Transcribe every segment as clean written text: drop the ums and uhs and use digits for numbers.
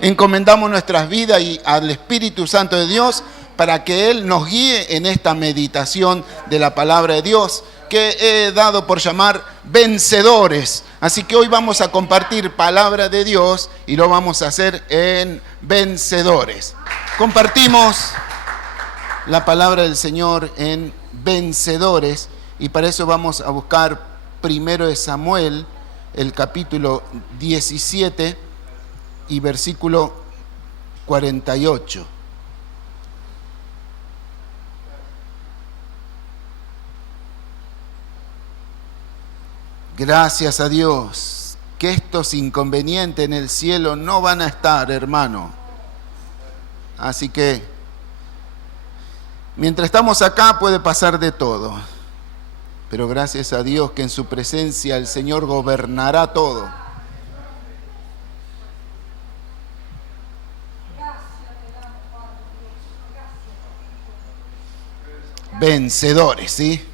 Encomendamos nuestras vidas y al Espíritu Santo de Dios para que Él nos guíe en esta meditación de la palabra de Dios que he dado por llamar vencedores. Así que hoy vamos a compartir palabra de Dios y lo vamos a hacer en vencedores. Compartimos la palabra del Señor en vencedores y para eso vamos a buscar primero de Samuel, el capítulo 17 y versículo 48. Gracias a Dios que estos inconvenientes en el cielo no van a estar, hermano. Así que mientras estamos acá puede pasar de todo. Pero gracias a Dios que en su presencia el Señor gobernará todo. Vencedores, ¿sí?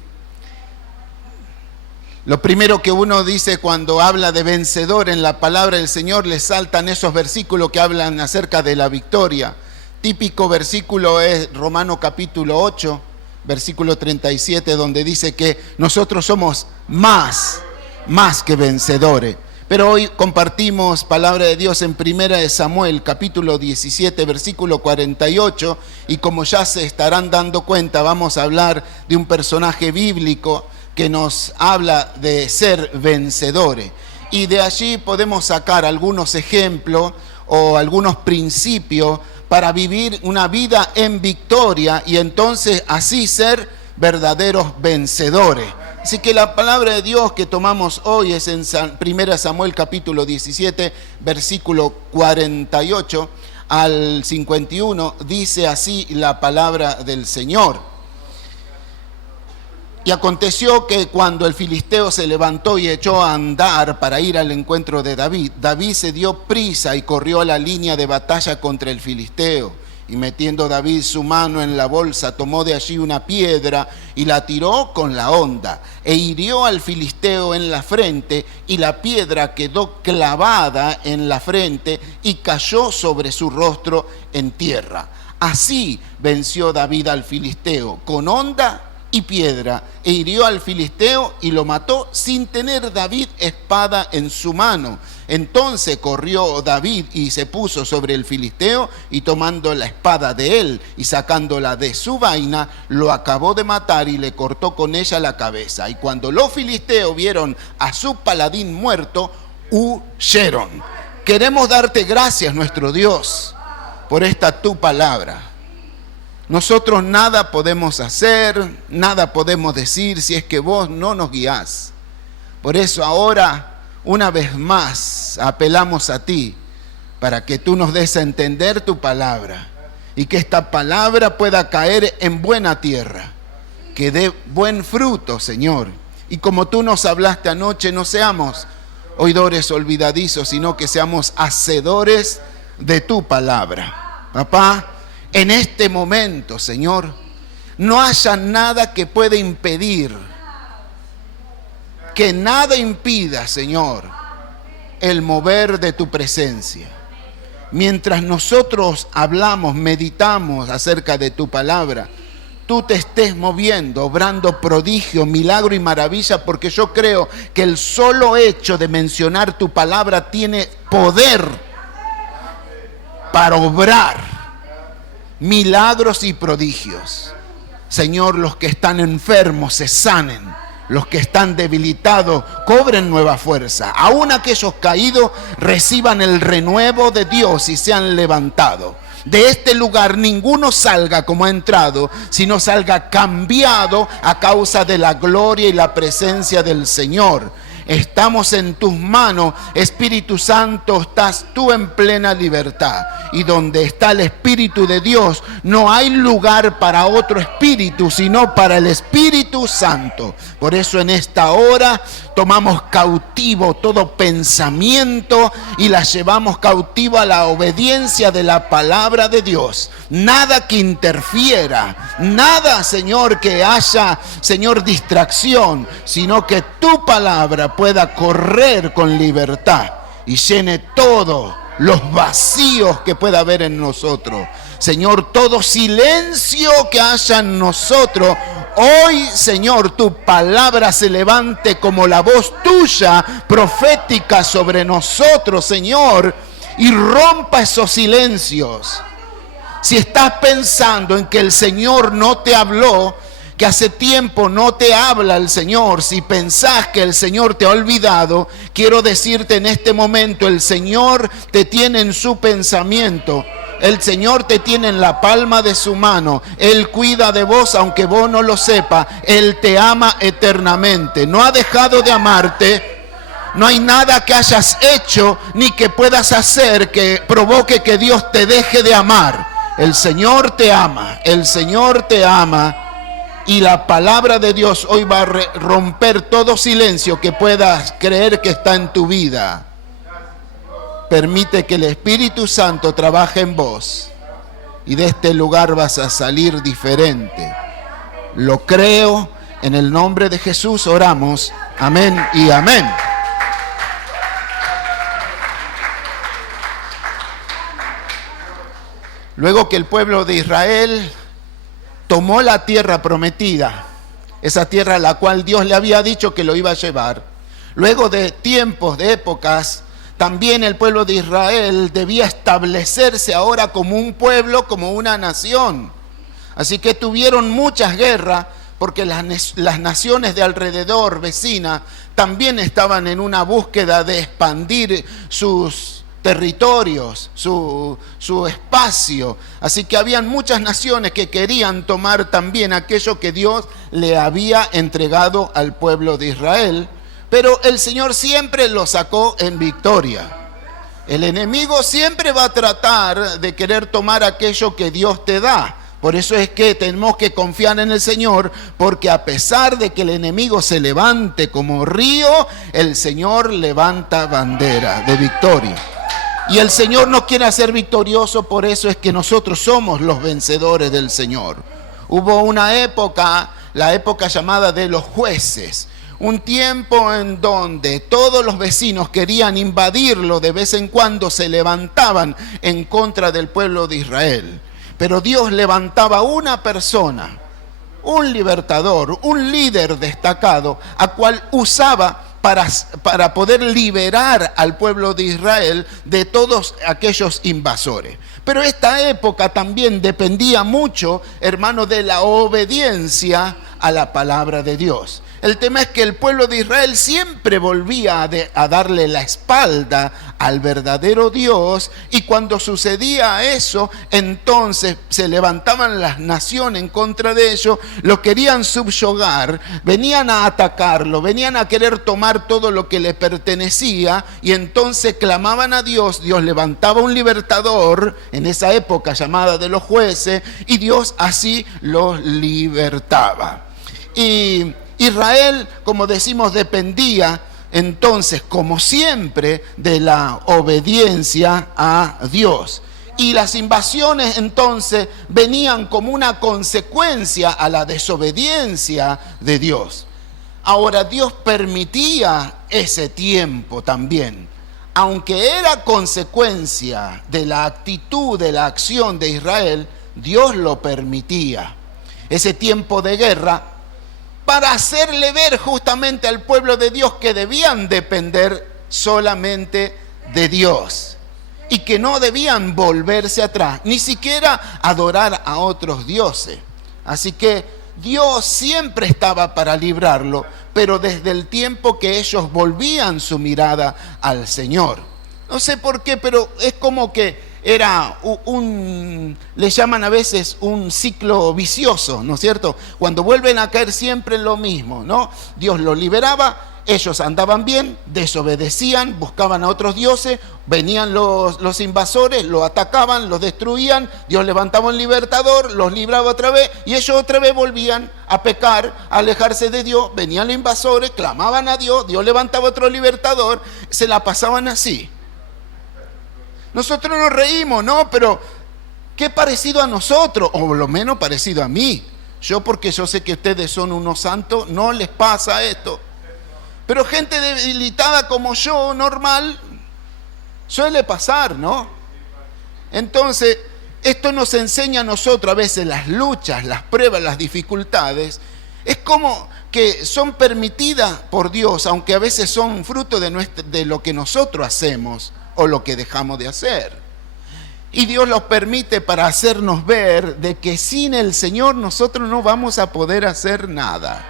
Lo primero que uno dice cuando habla de vencedor en la palabra del Señor, le saltan esos versículos que hablan acerca de la victoria. Típico versículo es Romanos capítulo 8, versículo 37, donde dice que nosotros somos más que vencedores. Pero hoy compartimos palabra de Dios en primera de Samuel, capítulo 17, versículo 48, y como ya se estarán dando cuenta, vamos a hablar de un personaje bíblico que nos habla de ser vencedores. Y de allí podemos sacar algunos ejemplos o algunos principios para vivir una vida en victoria y entonces así ser verdaderos vencedores. Así que la palabra de Dios que tomamos hoy es en 1 Samuel capítulo 17, versículo 48 al 51, dice así la palabra del Señor. Y aconteció que cuando el filisteo se levantó y echó a andar para ir al encuentro de David, David se dio prisa y corrió a la línea de batalla contra el filisteo. Y metiendo David su mano en la bolsa, tomó de allí una piedra y la tiró con la honda, e hirió al filisteo en la frente, y la piedra quedó clavada en la frente y cayó sobre su rostro en tierra. Así venció David al filisteo, con honda y piedra, e hirió al filisteo y lo mató sin tener David espada en su mano. Entonces corrió David y se puso sobre el filisteo, y tomando la espada de él y sacándola de su vaina, lo acabó de matar y le cortó con ella la cabeza. Y cuando los filisteos vieron a su paladín muerto, huyeron. Queremos darte gracias, nuestro Dios, por esta tu palabra. Nosotros nada podemos hacer, nada podemos decir si es que vos no nos guiás. Por eso ahora, una vez más, apelamos a ti para que tú nos des a entender tu palabra y que esta palabra pueda caer en buena tierra, que dé buen fruto, Señor. Y como tú nos hablaste anoche, no seamos oidores olvidadizos, sino que seamos hacedores de tu palabra. Papá, en este momento, Señor, no haya nada que pueda impedir, que nada impida, Señor, el mover de tu presencia. Mientras nosotros hablamos, meditamos acerca de tu palabra, tú te estés moviendo, obrando prodigio, milagro y maravilla, porque yo creo que el solo hecho de mencionar tu palabra tiene poder para obrar milagros y prodigios. Señor, los que están enfermos se sanen, los que están debilitados cobren nueva fuerza, aún aquellos caídos reciban el renuevo de Dios y sean levantados. De este lugar ninguno salga como ha entrado, sino salga cambiado a causa de la gloria y la presencia del Señor. Estamos en tus manos, Espíritu Santo, estás tú en plena libertad. Y donde está el Espíritu de Dios, no hay lugar para otro espíritu, sino para el Espíritu Santo. Por eso en esta hora tomamos cautivo todo pensamiento y la llevamos cautivo a la obediencia de la palabra de Dios. Nada que interfiera, nada, Señor, que haya, Señor, distracción, sino que tu palabra pueda correr con libertad y llene todo los vacíos que pueda haber en nosotros. Señor, todo silencio que haya en nosotros, hoy, Señor, tu palabra se levante como la voz tuya profética sobre nosotros, Señor, y rompa esos silencios. Si estás pensando en que el Señor no te habló, que hace tiempo no te habla el Señor, si pensás que el Señor te ha olvidado, quiero decirte en este momento, el Señor te tiene en su pensamiento. El Señor te tiene en la palma de su mano. Él cuida de vos, aunque vos no lo sepas. Él te ama eternamente. No ha dejado de amarte. No hay nada que hayas hecho ni que puedas hacer que provoque que Dios te deje de amar. El Señor te ama. El Señor te ama. Y la palabra de Dios hoy va a romper todo silencio que puedas creer que está en tu vida. Permite que el Espíritu Santo trabaje en vos y de este lugar vas a salir diferente. Lo creo, en el nombre de Jesús oramos. Amén y amén. Luego que el pueblo de Israel tomó la tierra prometida, esa tierra a la cual Dios le había dicho que lo iba a llevar, luego de tiempos, de épocas, también el pueblo de Israel debía establecerse ahora como un pueblo, como una nación. Así que tuvieron muchas guerras porque las naciones de alrededor, vecinas, también estaban en una búsqueda de expandir sus territorios, su espacio. Así que habían muchas naciones que querían tomar también aquello que Dios le había entregado al pueblo de Israel. Pero el Señor siempre lo sacó en victoria. El enemigo siempre va a tratar de querer tomar aquello que Dios te da. Por eso es que tenemos que confiar en el Señor, porque a pesar de que el enemigo se levante como río, el Señor levanta bandera de victoria. Y el Señor nos quiere hacer victorioso, por eso es que nosotros somos los vencedores del Señor. Hubo una época, la época llamada de los jueces. Un tiempo en donde todos los vecinos querían invadirlo, de vez en cuando se levantaban en contra del pueblo de Israel. Pero Dios levantaba una persona, un libertador, un líder destacado, a cual usaba para poder liberar al pueblo de Israel de todos aquellos invasores. Pero esta época también dependía mucho, hermano, de la obediencia a la palabra de Dios. El tema es que el pueblo de Israel siempre volvía a darle la espalda al verdadero Dios, y cuando sucedía eso, entonces se levantaban las naciones en contra de ellos, lo querían subyugar, venían a atacarlo, venían a querer tomar todo lo que le pertenecía, y entonces clamaban a Dios. Dios levantaba un libertador en esa época llamada de los jueces, y Dios así los libertaba. Y Israel, como decimos, dependía entonces, como siempre, de la obediencia a Dios. Y las invasiones entonces venían como una consecuencia a la desobediencia de Dios. Ahora, Dios permitía ese tiempo también. Aunque era consecuencia de la actitud, de la acción de Israel, Dios lo permitía. Ese tiempo de guerra, para hacerle ver justamente al pueblo de Dios que debían depender solamente de Dios y que no debían volverse atrás, ni siquiera adorar a otros dioses. Así que Dios siempre estaba para librarlo, pero desde el tiempo que ellos volvían su mirada al Señor. No sé por qué, pero es como que era le llaman a veces un ciclo vicioso, ¿no es cierto? Cuando vuelven a caer siempre en lo mismo, ¿no? Dios los liberaba, ellos andaban bien, desobedecían, buscaban a otros dioses, venían los invasores, los atacaban, los destruían, Dios levantaba un libertador, los libraba otra vez, y ellos otra vez volvían a pecar, a alejarse de Dios, venían los invasores, clamaban a Dios, Dios levantaba otro libertador, se la pasaban así. Nosotros nos reímos, ¿no? Pero qué parecido a nosotros, o lo menos parecido a mí. Porque yo sé que ustedes son unos santos, no les pasa esto. Pero gente debilitada como yo, normal, Suele pasar, ¿no? Entonces, esto nos enseña a nosotros a veces las luchas, las pruebas, las dificultades. Es como que son permitidas por Dios, aunque a veces son fruto de lo que nosotros hacemos o lo que dejamos de hacer. Y Dios los permite para hacernos ver de que sin el Señor nosotros no vamos a poder hacer nada.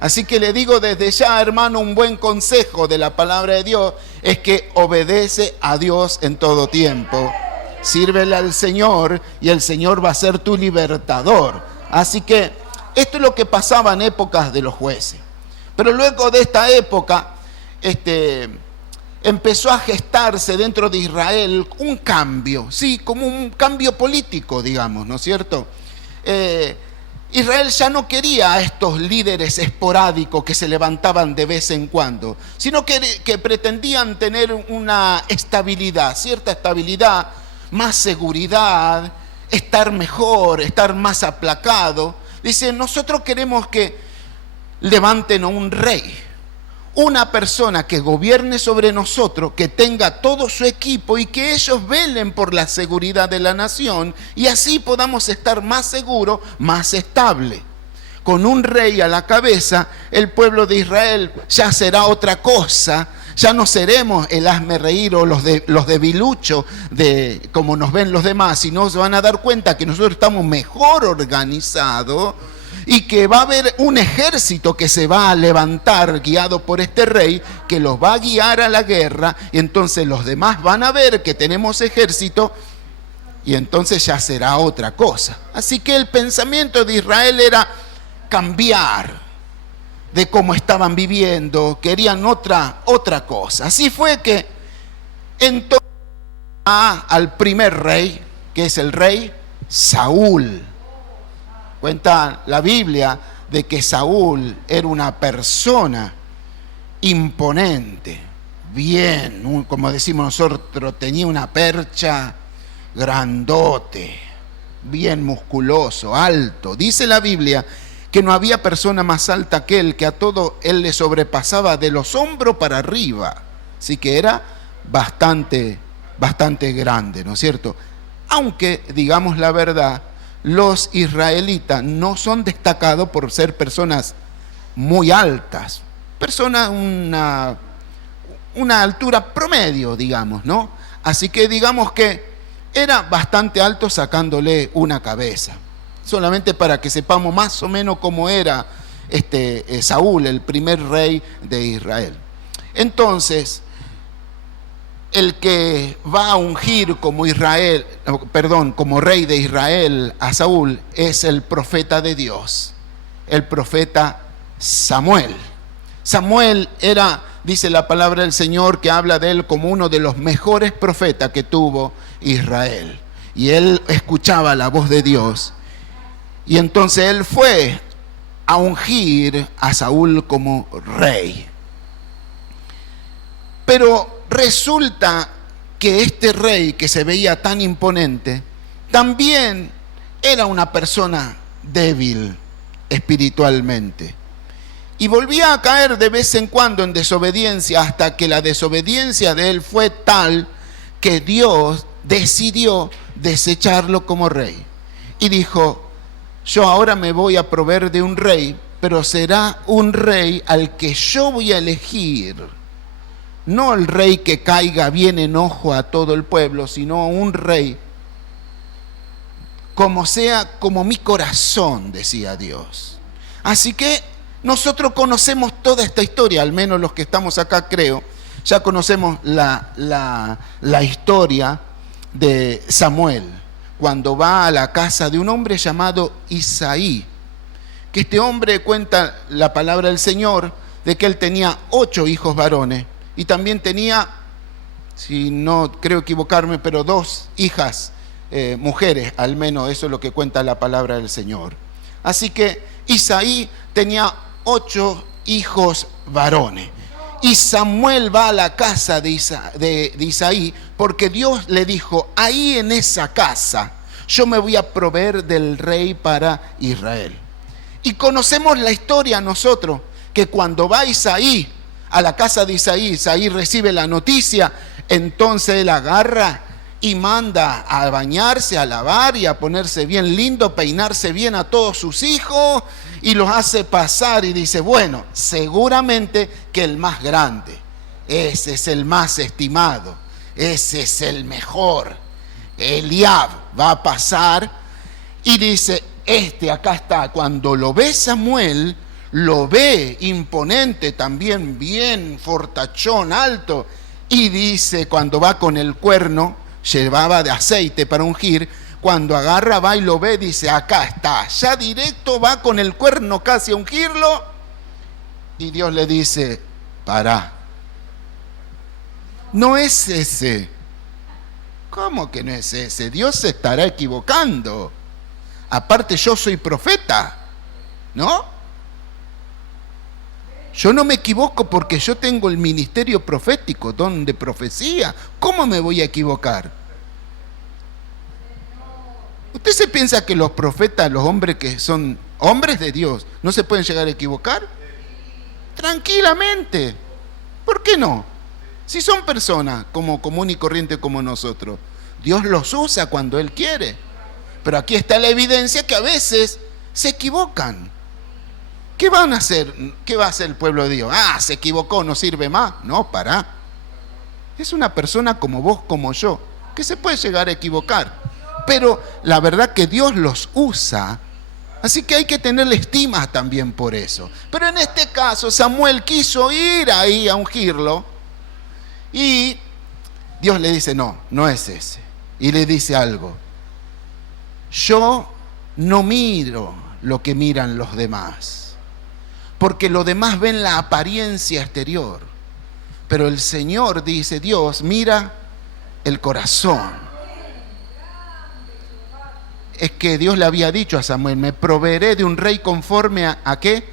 Así que le digo desde ya, hermano, un buen consejo de la palabra de Dios es que obedece a Dios en todo tiempo. Sírvele al Señor y el Señor va a ser tu libertador. Así que esto es lo que pasaba en épocas de los jueces. Pero luego de esta época, empezó a gestarse dentro de Israel un cambio, sí, como un cambio político, digamos, ¿no es cierto? Israel ya no quería a estos líderes esporádicos que se levantaban de vez en cuando, sino que pretendían tener una estabilidad, cierta estabilidad, más seguridad, estar mejor, estar más aplacado. Dice, nosotros queremos que levanten a un rey, una persona que gobierne sobre nosotros, que tenga todo su equipo y que ellos velen por la seguridad de la nación y así podamos estar más seguros, más estable. Con un rey a la cabeza, el pueblo de Israel ya será otra cosa. Ya no seremos el hazme reír o los debiluchos de como nos ven los demás, sino se van a dar cuenta que nosotros estamos mejor organizados y que va a haber un ejército que se va a levantar guiado por este rey, que los va a guiar a la guerra, y entonces los demás van a ver que tenemos ejército, y entonces ya será otra cosa. Así que el pensamiento de Israel era cambiar de cómo estaban viviendo, querían otra cosa. Así fue que entonces al primer rey, que es el rey Saúl. Cuenta la Biblia de que Saúl era una persona imponente, bien, como decimos nosotros, tenía una percha grandote, bien musculoso, alto. Dice la Biblia que no había persona más alta que él, que a todo él le sobrepasaba de los hombros para arriba. Así que era bastante grande, ¿no es cierto? Aunque, digamos la verdad, los israelitas no son destacados por ser personas muy altas, personas una altura promedio, digamos, ¿no? Así que digamos que era bastante alto sacándole una cabeza. Solamente para que sepamos más o menos cómo era Saúl, el primer rey de Israel. Entonces, el que va a ungir como rey de Israel a Saúl es el profeta de Dios, el profeta Samuel. Samuel era, dice la palabra del Señor, que habla de él como uno de los mejores profetas que tuvo Israel. Y él escuchaba la voz de Dios. Y entonces él fue a ungir a Saúl como rey. Pero resulta que este rey que se veía tan imponente, también era una persona débil espiritualmente. Y volvía a caer de vez en cuando en desobediencia, hasta que la desobediencia de él fue tal que Dios decidió desecharlo como rey. Y dijo, yo ahora me voy a proveer de un rey, pero será un rey al que yo voy a elegir. No el rey que caiga bien enojo a todo el pueblo, sino un rey como sea, como mi corazón, decía Dios. Así que nosotros conocemos toda esta historia, al menos los que estamos acá creo, ya conocemos la historia de Samuel, cuando va a la casa de un hombre llamado Isaí, que este hombre cuenta la palabra del Señor, de que él tenía 8 hijos varones, y también tenía, si no creo equivocarme, pero 2 hijas mujeres, al menos eso es lo que cuenta la palabra del Señor. Así que Isaí tenía 8 hijos varones. Y Samuel va a la casa de Isaí porque Dios le dijo, ahí en esa casa yo me voy a proveer del rey para Israel. Y conocemos la historia nosotros, que cuando va Isaí a la casa de Isaí, Isaí recibe la noticia, Entonces él agarra y manda a bañarse, a lavar y a ponerse bien lindo, peinarse bien a todos sus hijos y los hace pasar y dice, bueno, seguramente que el más grande, ese es el más estimado, ese es el mejor, Eliab va a pasar y dice, acá está. Cuando lo ve Samuel, lo ve imponente también, bien fortachón, alto, y dice, cuando va con el cuerno, llevaba de aceite para ungir, cuando agarra, va y lo ve, dice, acá está, ya directo va con el cuerno casi a ungirlo, y Dios le dice, pará, no es ese. ¿Cómo que no es ese? Dios se estará equivocando. Aparte yo soy profeta, ¿no? Yo no me equivoco porque yo tengo el ministerio profético, don de profecía. ¿Cómo me voy a equivocar? ¿Usted se piensa que los profetas, los hombres que son hombres de Dios, no se pueden llegar a equivocar? Tranquilamente. ¿Por qué no? Si son personas como común y corriente como nosotros, Dios los usa cuando Él quiere. Pero aquí está la evidencia que a veces se equivocan. ¿Qué van a hacer? ¿Qué va a hacer el pueblo de Dios? Ah, se equivocó, no sirve más. No, pará. Es una persona como vos, como yo, que se puede llegar a equivocar. Pero la verdad que Dios los usa, así que hay que tenerle estima también por eso. Pero en este caso, Samuel quiso ir ahí a ungirlo y Dios le dice, no, no es ese. Y le dice algo, yo no miro lo que miran los demás, porque los demás ven la apariencia exterior, pero el Señor, dice Dios, mira el corazón. Es que Dios le había dicho a Samuel, me proveeré de un rey conforme ¿a qué?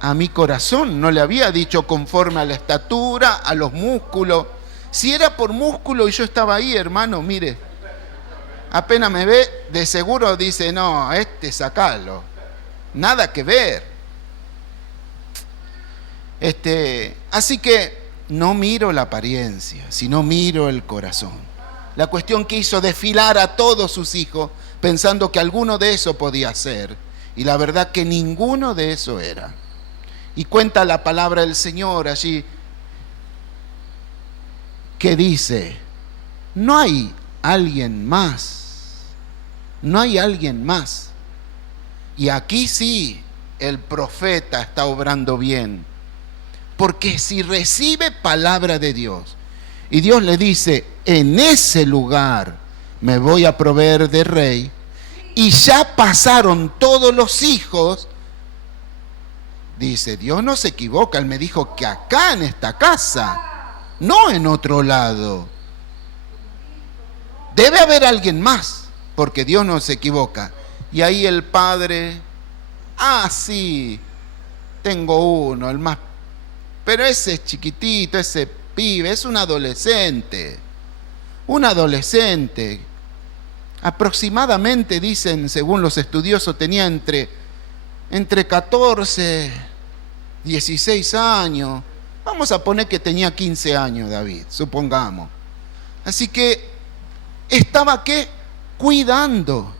A mi corazón. No le había dicho conforme a la estatura, a los músculos. Si era por músculo y yo estaba ahí, hermano, mire, apenas me ve, de seguro dice, no, sacalo. Nada que ver. Así que no miro la apariencia, sino miro el corazón. La cuestión que hizo desfilar a todos sus hijos pensando que alguno de eso podía ser, y la verdad que ninguno de eso era. Y cuenta la palabra del Señor allí que dice, no hay alguien más, no hay alguien más. Y aquí sí el profeta está obrando bien, porque si recibe palabra de Dios y Dios le dice, en ese lugar me voy a proveer de rey, y ya pasaron todos los hijos, dice, Dios no se equivoca, Él me dijo que acá en esta casa, no en otro lado. Debe haber alguien más, porque Dios no se equivoca. Y ahí el padre, sí, tengo uno, el más, pero ese es chiquitito, ese pibe, es un adolescente. Aproximadamente, dicen, según los estudiosos, tenía entre 14, 16 años. Vamos a poner que tenía 15 años David, supongamos. Así que estaba ¿qué? Cuidando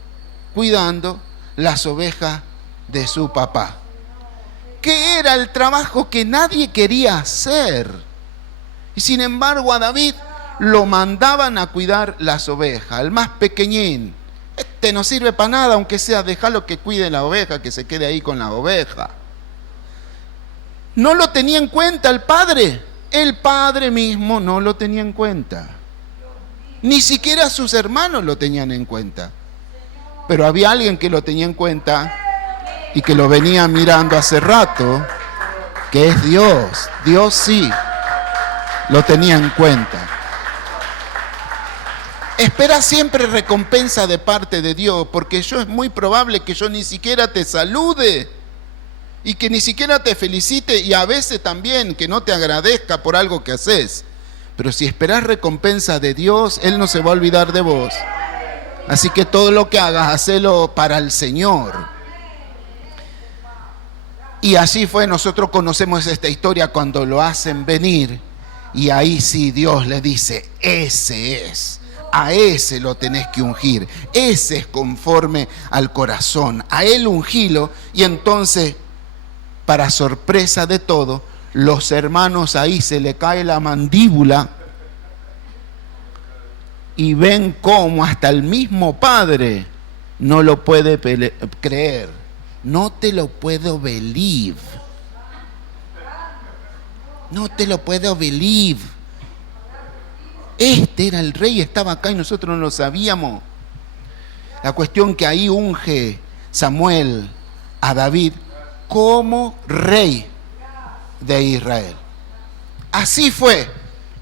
las ovejas de su papá. Que era el trabajo que nadie quería hacer. Y sin embargo a David lo mandaban a cuidar las ovejas, el más pequeñín. No sirve para nada, aunque sea dejarlo que cuide la oveja, que se quede ahí con la oveja. No lo tenía en cuenta el padre mismo no lo tenía en cuenta. Ni siquiera sus hermanos lo tenían en cuenta. Pero había alguien que lo tenía en cuenta y que lo venía mirando hace rato, que es Dios. Dios sí lo tenía en cuenta. Espera siempre recompensa de parte de Dios, porque es muy probable que yo ni siquiera te salude y que ni siquiera te felicite, y a veces también que no te agradezca por algo que haces. Pero si esperás recompensa de Dios, Él no se va a olvidar de vos. Así que todo lo que hagas, hacelo para el Señor. Y así fue, nosotros conocemos esta historia cuando lo hacen venir. Y ahí sí Dios le dice, ese es, a ese lo tenés que ungir, ese es conforme al corazón, a él ungilo. Y entonces, para sorpresa de todo, los hermanos ahí se le cae la mandíbula y ven cómo hasta el mismo padre no lo puede creer. No te lo puedo believe. No te lo puedo believe. Este era el rey, estaba acá y nosotros no lo sabíamos. La cuestión que ahí unge Samuel a David como rey de Israel. Así fue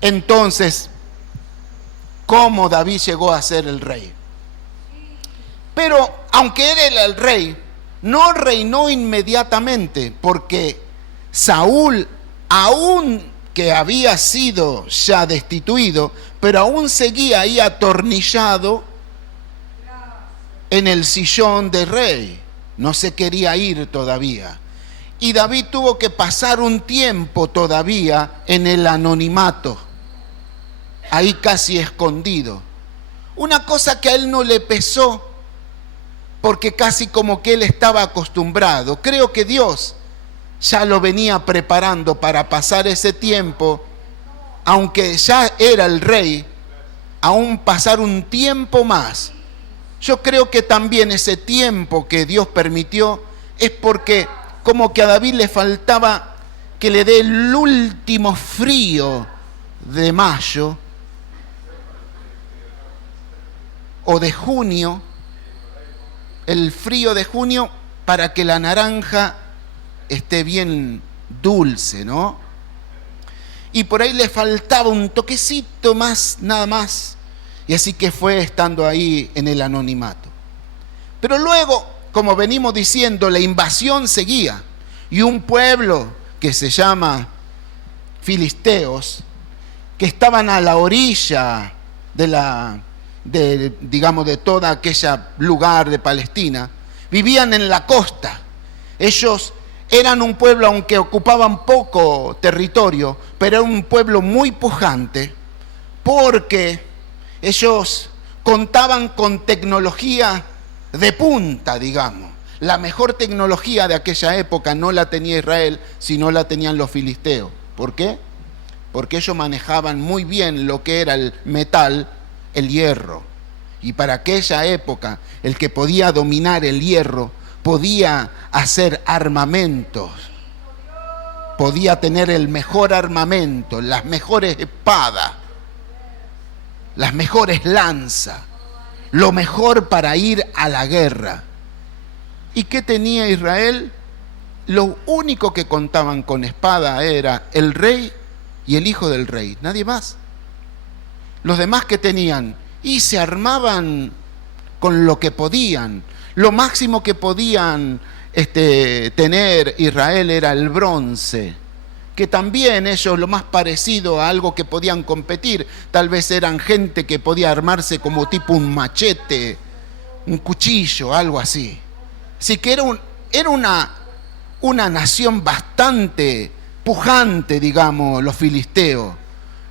entonces como David llegó a ser el rey. Pero aunque era el rey, no reinó inmediatamente, porque Saúl, aún que había sido ya destituido, pero aún seguía ahí atornillado en el sillón de rey. No se quería ir todavía. Y David tuvo que pasar un tiempo todavía en el anonimato, ahí casi escondido. Una cosa que a él no le pesó, porque casi como que él estaba acostumbrado. Creo que Dios ya lo venía preparando para pasar ese tiempo, aunque ya era el rey, aún pasar un tiempo más. Yo creo que también ese tiempo que Dios permitió es porque como que a David le faltaba que le dé el último frío de mayo o de junio, el frío de junio, para que la naranja esté bien dulce, ¿no? Y por ahí le faltaba un toquecito más, nada más. Y así que fue estando ahí en el anonimato. Pero luego, como venimos diciendo, la invasión seguía. Y un pueblo que se llama filisteos, que estaban a la orilla de toda aquella lugar de Palestina, vivían en la costa. Ellos eran un pueblo, aunque ocupaban poco territorio, pero era un pueblo muy pujante, porque ellos contaban con tecnología de punta, digamos. La mejor tecnología de aquella época no la tenía Israel, sino la tenían los filisteos. ¿Por qué? Porque ellos manejaban muy bien lo que era el metal, el hierro. Y para aquella época, el que podía dominar el hierro podía hacer armamentos, podía tener el mejor armamento, las mejores espadas, las mejores lanzas, lo mejor para ir a la guerra. ¿Y qué tenía Israel? Lo único que contaban con espada era el rey y el hijo del rey, nadie más. Los demás que tenían, y se armaban con lo que podían. Lo máximo que podían tener Israel era el bronce, que también ellos, lo más parecido a algo que podían competir, tal vez eran gente que podía armarse como tipo un machete, un cuchillo, algo así. Así que era una nación bastante pujante, digamos, los filisteos.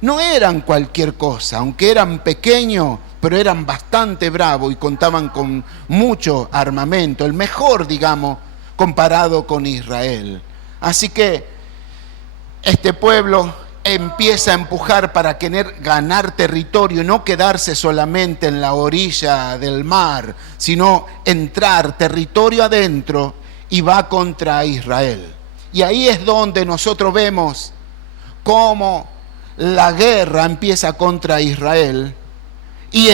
No eran cualquier cosa, aunque eran pequeños, pero eran bastante bravos y contaban con mucho armamento, el mejor, digamos, comparado con Israel. Así que este pueblo empieza a empujar para ganar territorio, no quedarse solamente en la orilla del mar, sino entrar territorio adentro, y va contra Israel. Y ahí es donde nosotros vemos cómo la guerra empieza contra Israel, y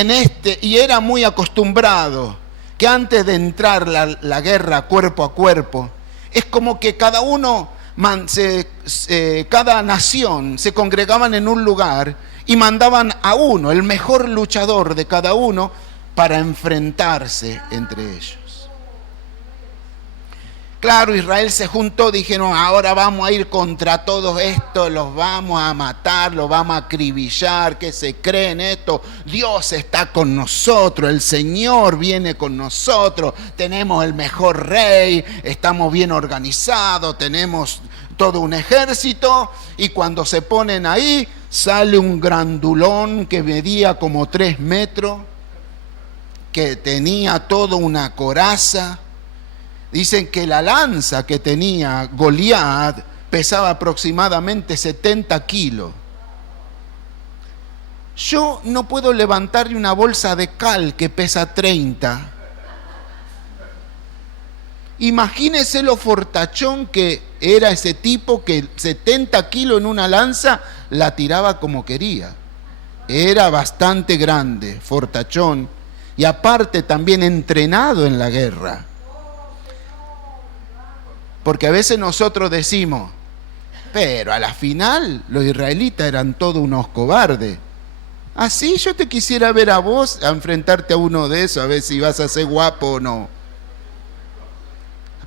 era muy acostumbrado que antes de entrar la guerra cuerpo a cuerpo, es como que cada nación se congregaban en un lugar y mandaban a uno, el mejor luchador de cada uno, para enfrentarse entre ellos. Claro, Israel se juntó, dijeron, ahora vamos a ir contra todos estos, los vamos a matar, los vamos a acribillar, ¿qué se creen esto? Dios está con nosotros, el Señor viene con nosotros, tenemos el mejor rey, estamos bien organizados, tenemos todo un ejército, y cuando se ponen ahí, Sale un grandulón que medía como 3 metros, que tenía toda una coraza. Dicen que la lanza que tenía Goliat pesaba aproximadamente 70 kilos. Yo no puedo levantarle una bolsa de cal que pesa 30. Imagínese lo fortachón que era ese tipo, que 70 kilos en una lanza la tiraba como quería. Era bastante grande, fortachón, y aparte también entrenado en la guerra. Porque a veces nosotros decimos, pero a la final los israelitas eran todos unos cobardes. Así yo te quisiera ver a vos a enfrentarte a uno de esos, a ver si vas a ser guapo o no.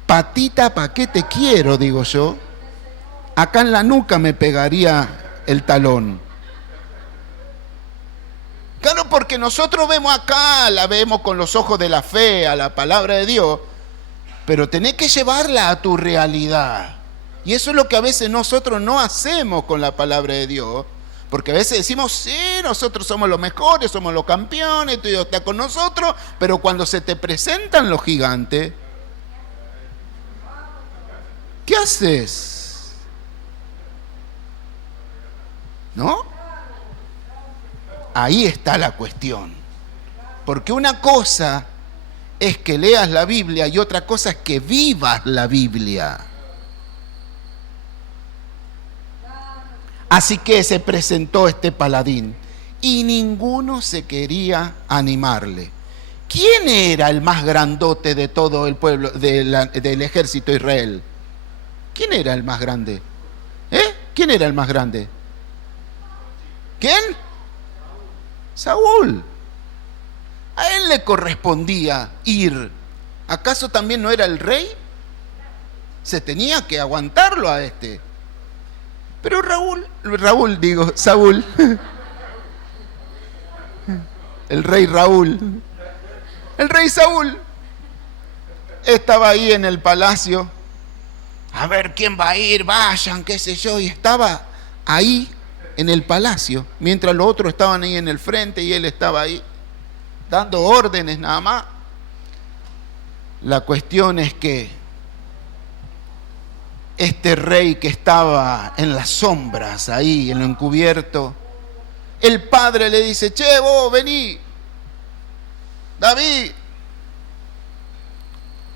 Patita, ¿pa' qué te quiero? Digo yo. Acá en la nuca me pegaría el talón. Claro, porque nosotros vemos acá, la vemos con los ojos de la fe, a la palabra de Dios, pero tenés que llevarla a tu realidad. Y eso es lo que a veces nosotros no hacemos con la palabra de Dios, porque a veces decimos, sí, nosotros somos los mejores, somos los campeones, Dios está con nosotros, pero cuando se te presentan los gigantes, ¿qué haces? ¿No? Ahí está la cuestión. Porque una cosa es que leas la Biblia y otra cosa es que vivas la Biblia. Así que se presentó este paladín y ninguno se quería animarle. ¿Quién era el más grandote de todo el pueblo, del ejército de Israel? ¿Quién era el más grande? ¿Quién era el más grande? ¿Quién? Saúl. A él le correspondía ir. ¿Acaso también no era el rey? Se tenía que aguantarlo a este. Pero Saúl. El rey Raúl. El rey Saúl estaba ahí en el palacio. A ver quién va a ir, vayan, qué sé yo. Y estaba ahí en el palacio, mientras los otros estaban ahí en el frente y él estaba ahí dando órdenes nada más. La cuestión es que este rey que estaba en las sombras, ahí en lo encubierto, el padre le dice, che, vos vení, David,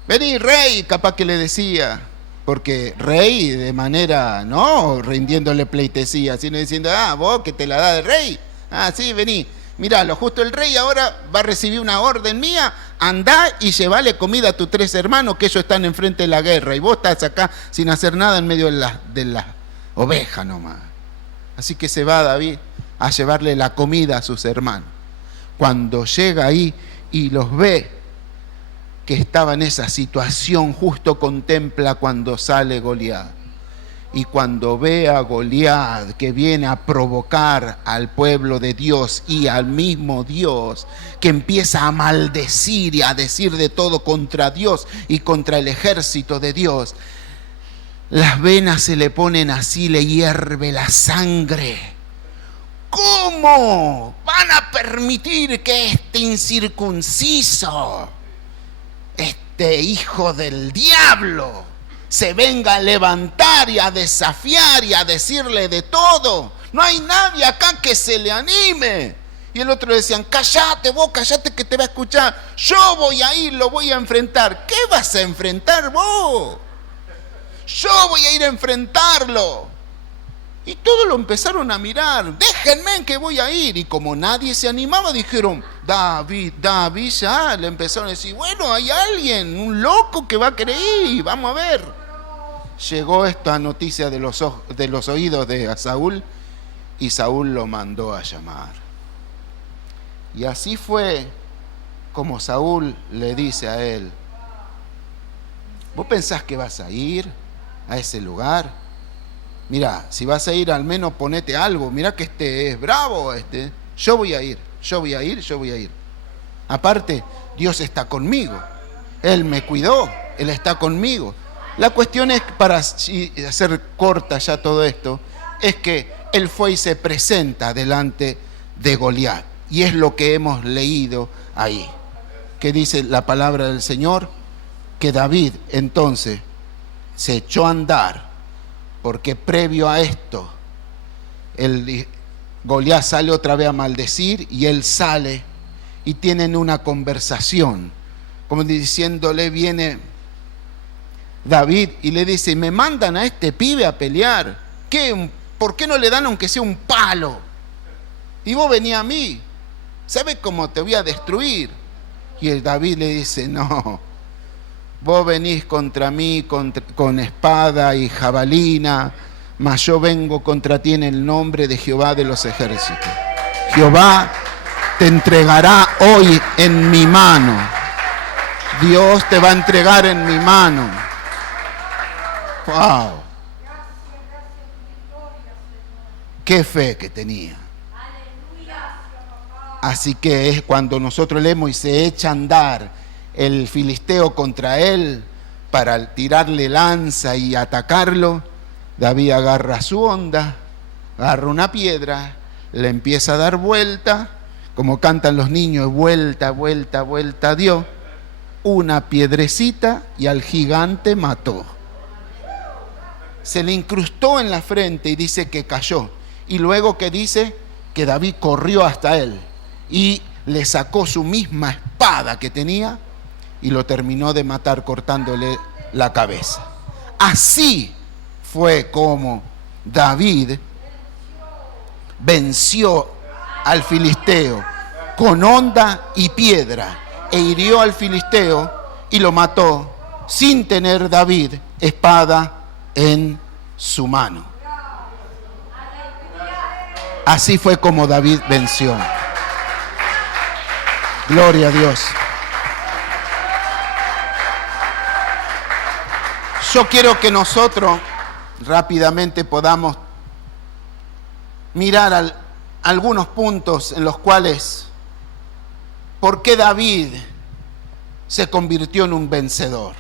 vení rey, capaz que le decía, porque rey de manera, no rindiéndole pleitesía, sino diciendo, vos que te la da de rey, sí, vení, mirá, lo justo el rey ahora va a recibir una orden mía, andá y llevale comida a tus 3 hermanos que ellos están enfrente de la guerra y vos estás acá sin hacer nada en medio de las ovejas nomás. Así que se va David a llevarle la comida a sus hermanos. Cuando llega ahí y los ve que estaba en esa situación, justo contempla cuando sale Goliat. Y cuando ve a Goliat que viene a provocar al pueblo de Dios y al mismo Dios, que empieza a maldecir y a decir de todo contra Dios y contra el ejército de Dios, las venas se le ponen así, le hierve la sangre. ¿Cómo van a permitir que este incircunciso, este hijo del diablo, se venga a levantar y a desafiar y a decirle de todo? No hay nadie acá que se le anime. Y el otro le decían, cállate vos, cállate que te va a escuchar. Yo voy a ir, lo voy a enfrentar. ¿Qué vas a enfrentar vos? Yo voy a ir a enfrentarlo. Y todos lo empezaron a mirar. Déjenme que voy a ir. Y como nadie se animaba, dijeron, David, ya. Le empezaron a decir, bueno, hay alguien, un loco que va a querer ir. Vamos a ver. Llegó esta noticia de los oídos de Saúl. Y Saúl lo mandó a llamar. Y así fue como Saúl le dice a él, ¿vos pensás que vas a ir a ese lugar? Mira, si vas a ir al menos ponete algo. Mira que este es bravo, yo voy a ir. Aparte, Dios está conmigo. Él me cuidó, Él está conmigo. La cuestión es, para hacer corta ya todo esto, es que él fue y se presenta delante de Goliat. Y es lo que hemos leído ahí. Que dice la palabra del Señor, que David entonces se echó a andar, porque previo a esto, Goliat sale otra vez a maldecir y él sale y tienen una conversación, como diciéndole, viene David y le dice, me mandan a este pibe a pelear, ¿por qué no le dan aunque sea un palo? Y vos venís a mí, ¿sabes cómo te voy a destruir? Y el David le dice, no, vos venís contra mí con espada y jabalina, mas yo vengo contra ti en el nombre de Jehová de los ejércitos. Jehová te entregará hoy en mi mano. Dios te va a entregar en mi mano. ¡Wow! ¡Qué fe que tenía! Así que es cuando nosotros leemos y se echa a andar el filisteo contra él para tirarle lanza y atacarlo, David agarra su onda, agarra una piedra, le empieza a dar vuelta, como cantan los niños, vuelta, vuelta, vuelta, dio una piedrecita y al gigante mató. Se le incrustó en la frente y dice que cayó. Y luego que dice que David corrió hasta él y le sacó su misma espada que tenía y lo terminó de matar cortándole la cabeza. Así fue como David venció al filisteo con honda y piedra e hirió al filisteo y lo mató sin tener David espada en su mano. Así fue como David venció. Gloria a Dios. Yo quiero que nosotros rápidamente podamos mirar algunos puntos en los cuales, ¿por qué David se convirtió en un vencedor?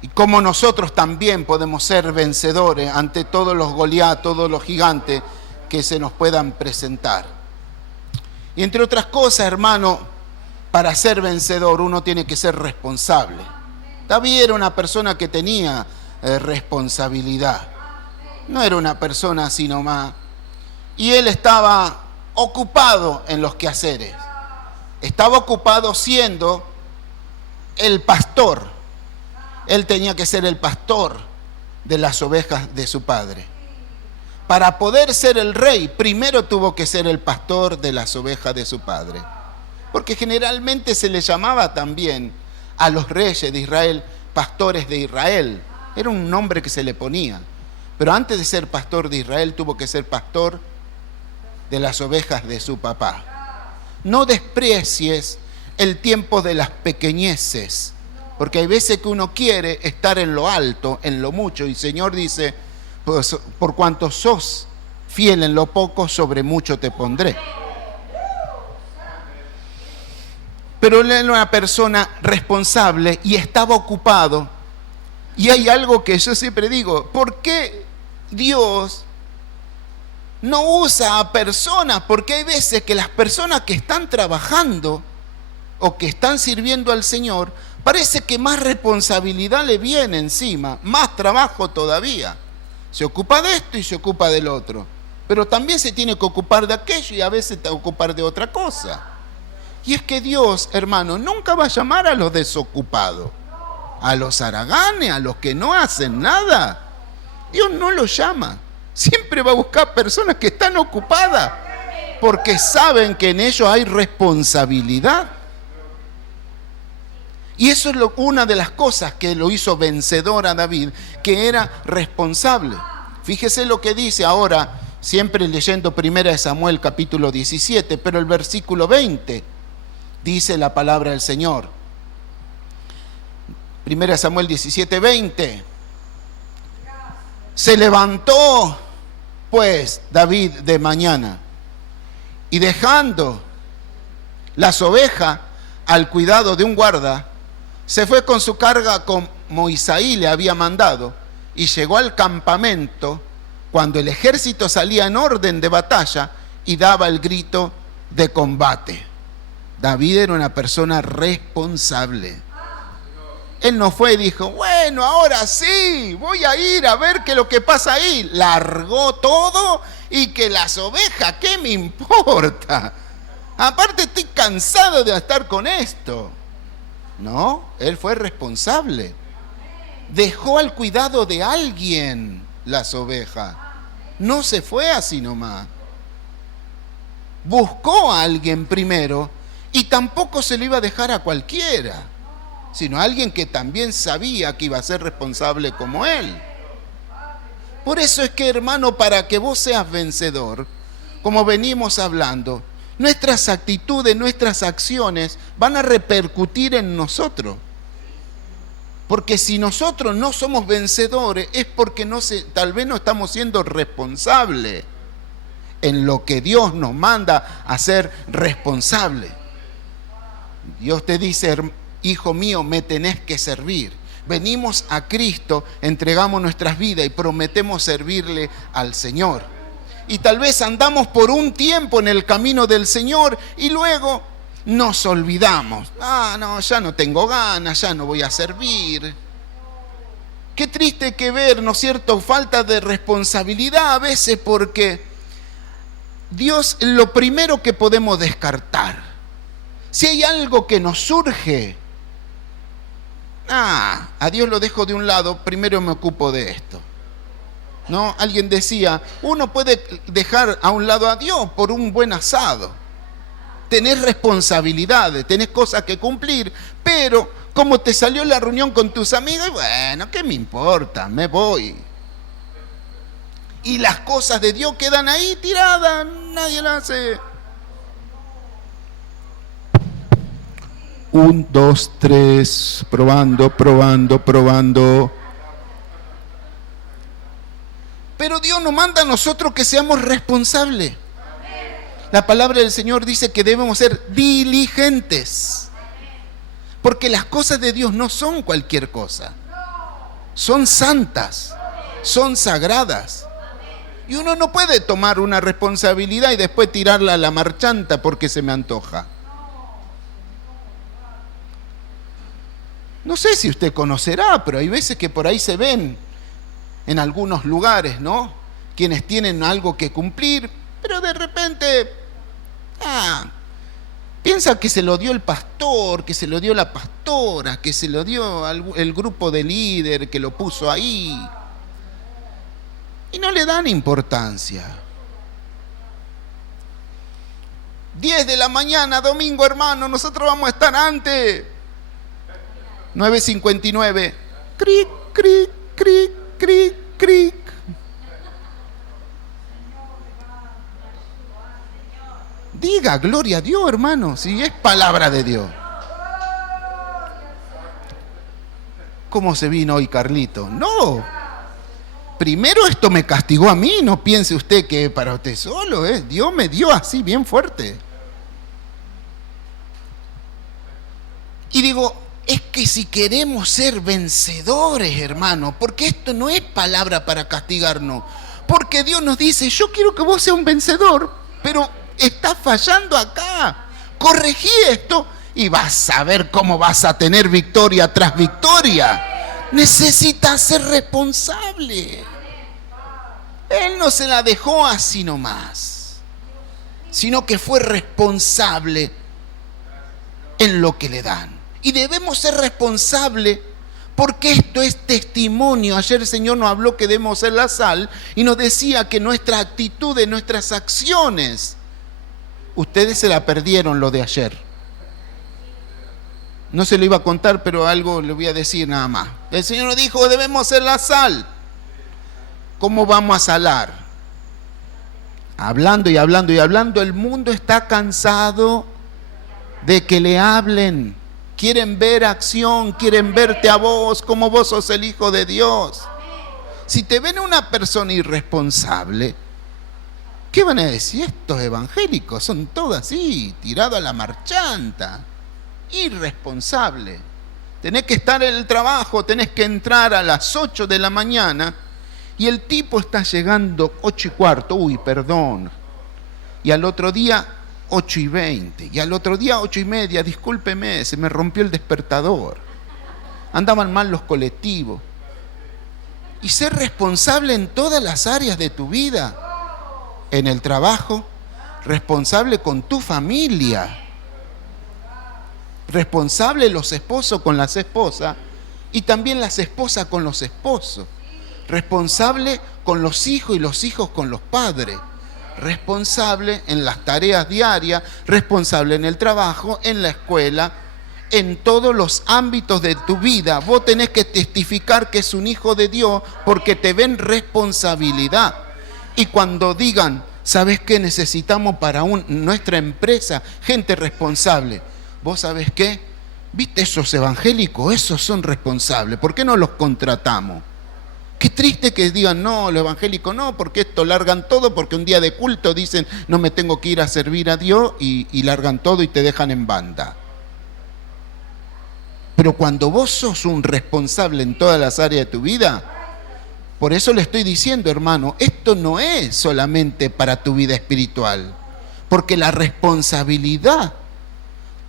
Y cómo nosotros también podemos ser vencedores ante todos los Goliat, todos los gigantes que se nos puedan presentar. Y entre otras cosas, hermano, para ser vencedor uno tiene que ser responsable. David era una persona que tenía responsabilidad. No era una persona así nomás. Y él estaba ocupado en los quehaceres. Estaba ocupado siendo el pastor. Él tenía que ser el pastor de las ovejas de su padre. Para poder ser el rey, primero tuvo que ser el pastor de las ovejas de su padre. Porque generalmente se le llamaba también a los reyes de Israel pastores de Israel. Era un nombre que se le ponía. Pero antes de ser pastor de Israel, tuvo que ser pastor de las ovejas de su papá. No desprecies el tiempo de las pequeñeces, porque hay veces que uno quiere estar en lo alto, en lo mucho, y el Señor dice, pues, por cuanto sos fiel en lo poco, sobre mucho te pondré. Pero él era una persona responsable y estaba ocupado. Y hay algo que yo siempre digo, ¿por qué Dios no usa a personas? Porque hay veces que las personas que están trabajando o que están sirviendo al Señor, parece que más responsabilidad le viene encima, más trabajo todavía. Se ocupa de esto y se ocupa del otro. Pero también se tiene que ocupar de aquello y a veces te ocupar de otra cosa. Y es que Dios, hermano, nunca va a llamar a los desocupados, a los haraganes, a los que no hacen nada. Dios no los llama. Siempre va a buscar personas que están ocupadas, porque saben que en ellos hay responsabilidad. Y eso es una de las cosas que lo hizo vencedor a David, que era responsable. Fíjese lo que dice ahora, siempre leyendo 1 Samuel capítulo 17, pero el versículo 20 dice la palabra del Señor. 1 Samuel 17, 20. Se levantó pues David de mañana y dejando las ovejas al cuidado de un guarda, se fue con su carga como Isaí le había mandado y llegó al campamento cuando el ejército salía en orden de batalla y daba el grito de combate. David era una persona responsable. Él no fue y dijo, bueno, ahora sí, voy a ir a ver qué es lo que pasa ahí. Largó todo y que las ovejas, ¿qué me importa? Aparte estoy cansado de estar con esto. No, él fue responsable. Dejó al cuidado de alguien las ovejas. No se fue así nomás. Buscó a alguien primero y tampoco se lo iba a dejar a cualquiera, sino a alguien que también sabía que iba a ser responsable como él. Por eso es que, hermano, para que vos seas vencedor, como venimos hablando, nuestras actitudes, nuestras acciones van a repercutir en nosotros. Porque si nosotros no somos vencedores es porque tal vez no estamos siendo responsables en lo que Dios nos manda a ser responsables. Dios te dice, hijo mío, me tenés que servir. Venimos a Cristo, entregamos nuestras vidas y prometemos servirle al Señor. Y tal vez andamos por un tiempo en el camino del Señor y luego nos olvidamos. No, ya no tengo ganas, ya no voy a servir. Qué triste que ver, ¿no es cierto?, falta de responsabilidad a veces, porque Dios es lo primero que podemos descartar. Si hay algo que nos surge, a Dios lo dejo de un lado, primero me ocupo de esto. ¿No? Alguien decía, uno puede dejar a un lado a Dios por un buen asado. Tenés responsabilidades, tenés cosas que cumplir, pero como te salió la reunión con tus amigos, bueno, ¿qué me importa? Me voy. Y las cosas de Dios quedan ahí tiradas, nadie las hace. 1, 2, 3, probando. Pero Dios nos manda a nosotros que seamos responsables. La palabra del Señor dice que debemos ser diligentes. Porque las cosas de Dios no son cualquier cosa. Son santas, son sagradas. Y uno no puede tomar una responsabilidad y después tirarla a la marchanta porque se me antoja. No sé si usted conocerá, pero hay veces que por ahí se ven en algunos lugares, ¿no? Quienes tienen algo que cumplir, pero de repente, piensa que se lo dio el pastor, que se lo dio la pastora, que se lo dio el grupo de líder que lo puso ahí. Y no le dan importancia. 10 de la mañana, domingo, hermano, nosotros vamos a estar antes. 9:59. Cric, cric, cric, cric, cric. Diga gloria a Dios, hermano, si es palabra de Dios. ¿Cómo se vino hoy, Carlito? No. Primero esto me castigó a mí, no piense usted que para usted solo, Dios me dio así bien fuerte. Y digo, es que si queremos ser vencedores, hermano, porque esto no es palabra para castigarnos, porque Dios nos dice, yo quiero que vos seas un vencedor, pero estás fallando acá, corregí esto y vas a ver cómo vas a tener victoria tras victoria. Necesitas ser responsable. Él no se la dejó así nomás, sino que fue responsable en lo que le dan. Y debemos ser responsables porque esto es testimonio. Ayer el Señor nos habló que debemos ser la sal y nos decía que nuestra actitud, nuestras acciones, ustedes se la perdieron lo de ayer. No se lo iba a contar, pero algo le voy a decir nada más. El Señor nos dijo, debemos ser la sal. ¿Cómo vamos a salar? Hablando y hablando y hablando. El mundo está cansado de que le hablen. Quieren ver acción, quieren verte a vos como vos sos el Hijo de Dios. Si te ven una persona irresponsable, ¿qué van a decir? Estos evangélicos son todos así, tirados a la marchanta. Irresponsable. Tenés que estar en el trabajo, tenés que entrar a las 8 de la mañana Y el tipo está llegando 8:15, uy, perdón. Y al otro día 8:20. Y al otro día 8:30, discúlpeme, se me rompió el despertador. Andaban mal los colectivos. Y ser responsable en todas las áreas de tu vida. En el trabajo, responsable con tu familia. Responsable los esposos con las esposas y también las esposas con los esposos. Responsable con los hijos y los hijos con los padres. Responsable en las tareas diarias, responsable en el trabajo, en la escuela, en todos los ámbitos de tu vida. Vos tenés que testificar que es un hijo de Dios porque te ven responsabilidad. Y cuando digan, ¿sabes qué? Necesitamos para nuestra empresa gente responsable. ¿Vos sabés qué? ¿Viste esos evangélicos? Esos son responsables. ¿Por qué no los contratamos? Qué triste que digan, no, los evangélicos no, porque esto largan todo, porque un día de culto dicen, no me tengo que ir a servir a Dios y largan todo y te dejan en banda. Pero cuando vos sos un responsable en todas las áreas de tu vida, por eso le estoy diciendo, hermano, esto no es solamente para tu vida espiritual, porque la responsabilidad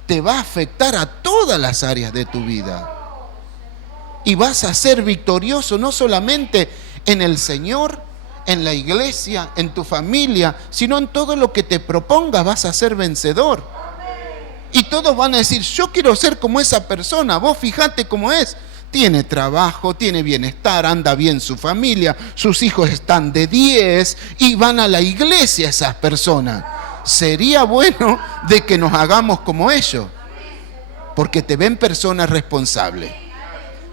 te va a afectar a todas las áreas de tu vida. Y vas a ser victorioso no solamente en el Señor, en la iglesia, en tu familia, sino en todo lo que te propongas vas a ser vencedor. Y todos van a decir, yo quiero ser como esa persona. Vos fijate cómo es. Tiene trabajo, tiene bienestar, anda bien su familia, sus hijos están de 10 y van a la iglesia esas personas. Sería bueno de que nos hagamos como ellos, porque te ven personas responsables.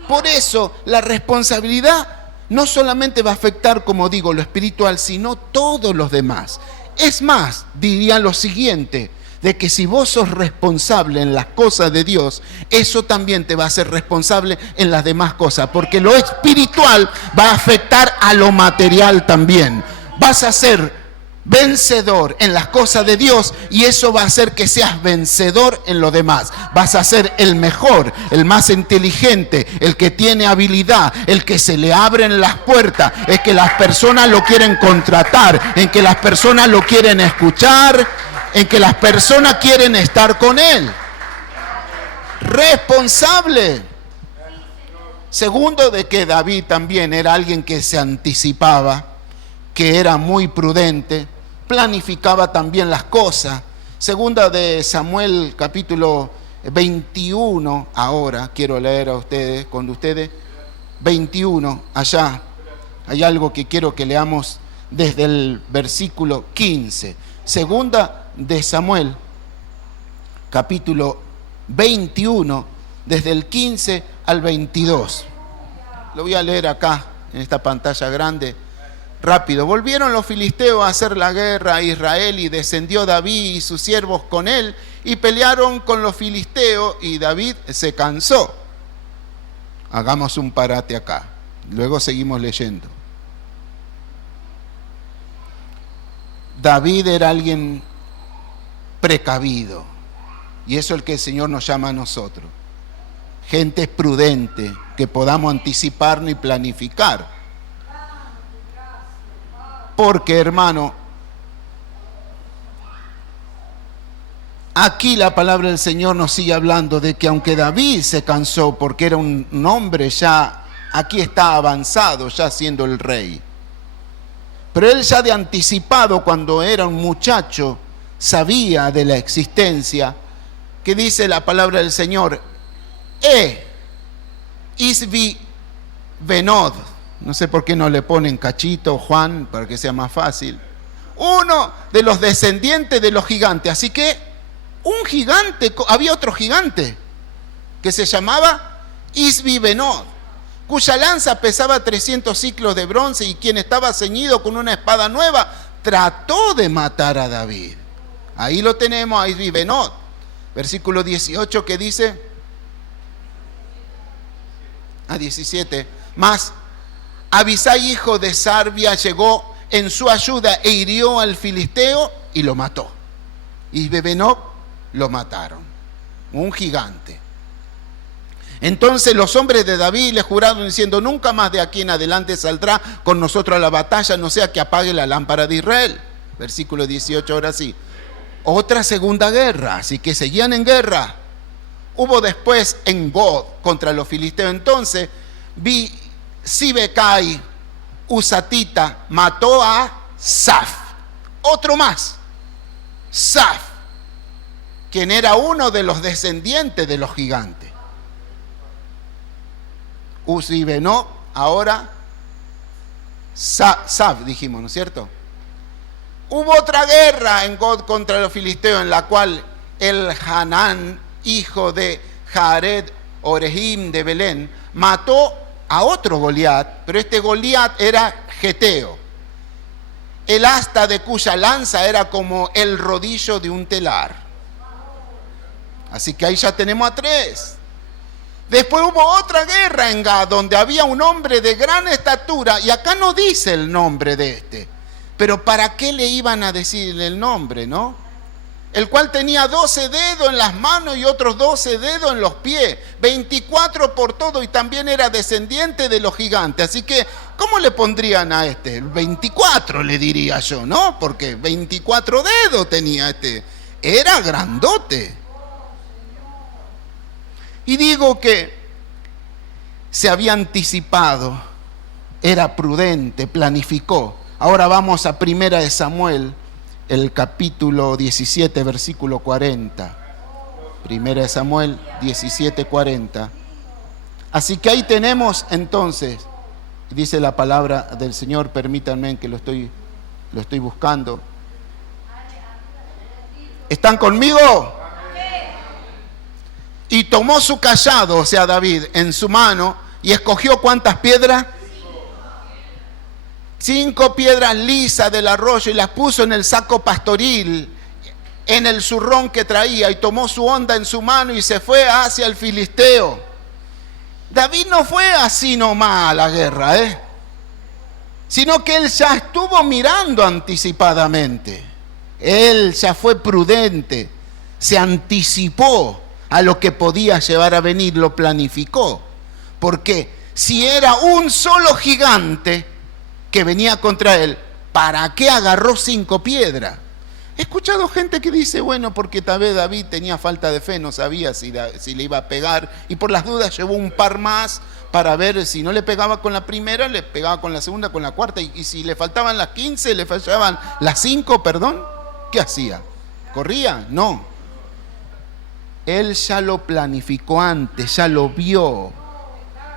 Por eso la responsabilidad no solamente va a afectar, como digo, lo espiritual, sino todos los demás. Es más, diría lo siguiente, de que si vos sos responsable en las cosas de Dios, eso también te va a hacer responsable en las demás cosas, porque lo espiritual va a afectar a lo material también. Vas a ser vencedor en las cosas de Dios y eso va a hacer que seas vencedor en lo demás. Vas a ser el mejor, el más inteligente, el que tiene habilidad, el que se le abren las puertas, es que las personas lo quieren contratar, en que las personas lo quieren escuchar, en que las personas quieren estar con él. Responsable. Segundo, de que David también era alguien que se anticipaba, que era muy prudente, planificaba también las cosas. Segunda de Samuel, capítulo 21, ahora quiero leer a ustedes, con ustedes, 21, allá. Hay algo que quiero que leamos desde el versículo 15. Segunda de Samuel, capítulo 21, desde el 15 al 22. Lo voy a leer acá, en esta pantalla grande. Rápido. Volvieron los filisteos a hacer la guerra a Israel y descendió David y sus siervos con él y pelearon con los filisteos y David se cansó. Hagamos un parate acá. Luego seguimos leyendo. David era alguien precavido y eso es el que el Señor nos llama a nosotros. Gente prudente que podamos anticiparnos y planificar. Porque, hermano, aquí la palabra del Señor nos sigue hablando de que aunque David se cansó porque era un hombre ya, aquí está avanzado, ya siendo el rey. Pero él ya de anticipado, cuando era un muchacho, sabía de la existencia, que dice la palabra del Señor, Isbi Benod. No sé por qué no le ponen Cachito, Juan, para que sea más fácil. Uno de los descendientes de los gigantes. Así que un gigante, había otro gigante que se llamaba Isbi Benod, cuya lanza pesaba 300 ciclos de bronce y quien estaba ceñido con una espada nueva, trató de matar a David. Ahí lo tenemos a Isbi Benod. Versículo 18 que dice, 17, más Abisai, hijo de Sarbia, llegó en su ayuda e hirió al filisteo y lo mató. Y Benod lo mataron, un gigante. Entonces los hombres de David le juraron diciendo: nunca más de aquí en adelante saldrá con nosotros a la batalla, no sea que apague la lámpara de Israel. Versículo 18, ahora sí. Otra segunda guerra, así que seguían en guerra. Hubo después en God contra los filisteos. Entonces Sibecai, Usatita, mató a Saf. Otro más, Saf, quien era uno de los descendientes de los gigantes. Usibeno, ahora Saf, dijimos, ¿no es cierto? Hubo otra guerra en God contra los filisteos, en la cual el Hanán, hijo de Jared Orehim de Belén, mató a otro Goliat, pero este Goliat era geteo. El asta de cuya lanza era como el rodillo de un telar. Así que ahí ya tenemos a 3. Después hubo otra guerra en Gad, donde había un hombre de gran estatura, y acá no dice el nombre de este, pero ¿para qué le iban a decir el nombre, no? El cual tenía 12 dedos en las manos y otros 12 dedos en los pies, 24 por todo, y también era descendiente de los gigantes. Así que, ¿cómo le pondrían a este? 24 le diría yo, ¿no? Porque 24 dedos tenía este. Era grandote. Y digo que se había anticipado, era prudente, planificó. Ahora vamos a 1 Samuel, el capítulo 17, versículo 40. 1 Samuel 17, 40. Así que ahí tenemos entonces, dice la palabra del Señor, permítanme que lo estoy buscando. ¿Están conmigo? Y tomó su cayado, o sea David, en su mano, y escogió ¿cuántas piedras? 5 piedras lisas del arroyo, y las puso en el saco pastoril, en el zurrón que traía, y tomó su honda en su mano y se fue hacia el filisteo. David no fue así nomás a la guerra, sino que él ya estuvo mirando anticipadamente. Él ya fue prudente, se anticipó a lo que podía llevar a venir, lo planificó. Porque si era un solo gigante que venía contra él, ¿para qué agarró 5 piedras? He escuchado gente que dice, bueno, porque tal vez David tenía falta de fe, no sabía si le iba a pegar, y por las dudas llevó un par más para ver si no le pegaba con la primera, le pegaba con la segunda, con la cuarta, y si le faltaban las 15, le fallaban las 5, perdón, ¿qué hacía? ¿Corría? No. Él ya lo planificó antes, ya lo vio.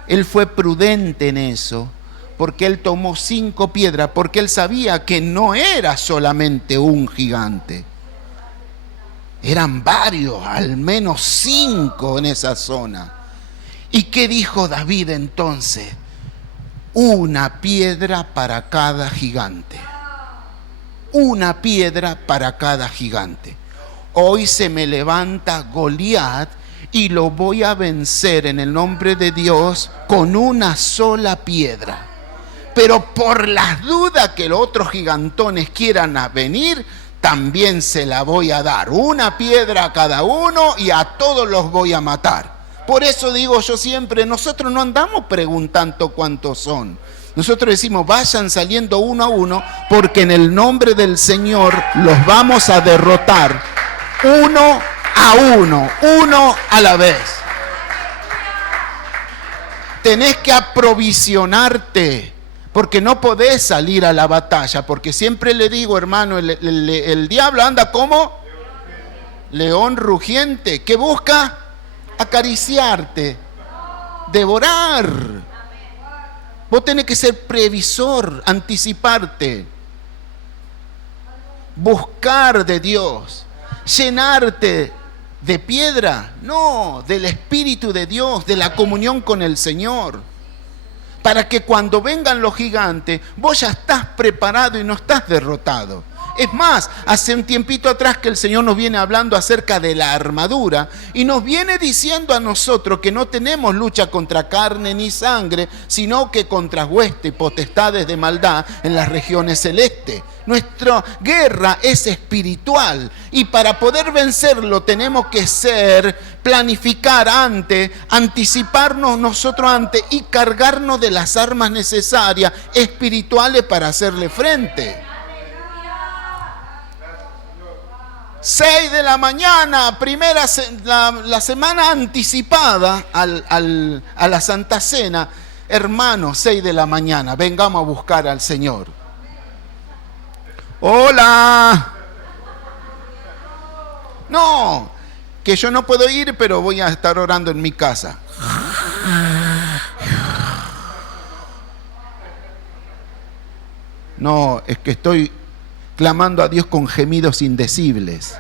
Él fue prudente en eso, porque él tomó 5 piedras, porque él sabía que no era solamente un gigante. Eran varios, al menos 5 en esa zona. ¿Y qué dijo David entonces? Una piedra para cada gigante. Una piedra para cada gigante. Hoy se me levanta Goliat y lo voy a vencer en el nombre de Dios con una sola piedra. Pero por las dudas que los otros gigantones quieran venir, también se la voy a dar. Una piedra a cada uno y a todos los voy a matar. Por eso digo yo siempre, nosotros no andamos preguntando cuántos son. Nosotros decimos, vayan saliendo uno a uno, porque en el nombre del Señor los vamos a derrotar. Uno a uno, uno a la vez. Tenés que aprovisionarte, porque no podés salir a la batalla, porque siempre le digo, hermano, el diablo anda como león rugiente, que busca acariciarte, devorar. Vos tenés que ser previsor, anticiparte, buscar de Dios. Llenarte de piedra, no, del Espíritu de Dios, de la comunión con el Señor, para que cuando vengan los gigantes, vos ya estás preparado y no estás derrotado. Es más, hace un tiempito atrás que el Señor nos viene hablando acerca de la armadura y nos viene diciendo a nosotros que no tenemos lucha contra carne ni sangre, sino que contra huestes y potestades de maldad en las regiones celestes. Nuestra guerra es espiritual y para poder vencerlo tenemos que planificar antes, anticiparnos nosotros antes y cargarnos de las armas necesarias espirituales para hacerle frente. 6 de la mañana, la semana anticipada a la Santa Cena. Hermanos, 6 de la mañana, vengamos a buscar al Señor. ¡Hola! No, que yo no puedo ir, pero voy a estar orando en mi casa. No, es que estoy clamando a Dios con gemidos indecibles.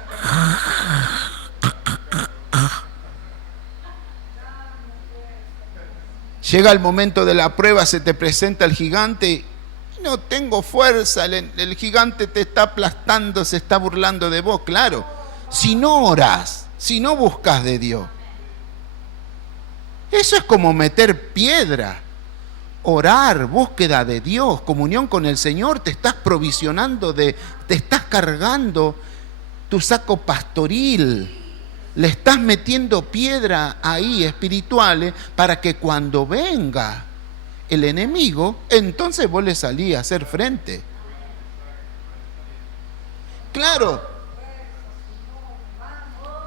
Llega el momento de la prueba, se te presenta el gigante. No tengo fuerza, el gigante te está aplastando, se está burlando de vos, claro. Si no orás, si no buscas de Dios. Eso es como meter piedra. Orar, búsqueda de Dios, comunión con el Señor, te estás provisionando, te estás cargando tu saco pastoril. Le estás metiendo piedra ahí espirituales para que cuando venga el enemigo, entonces vos le salís a hacer frente. Claro.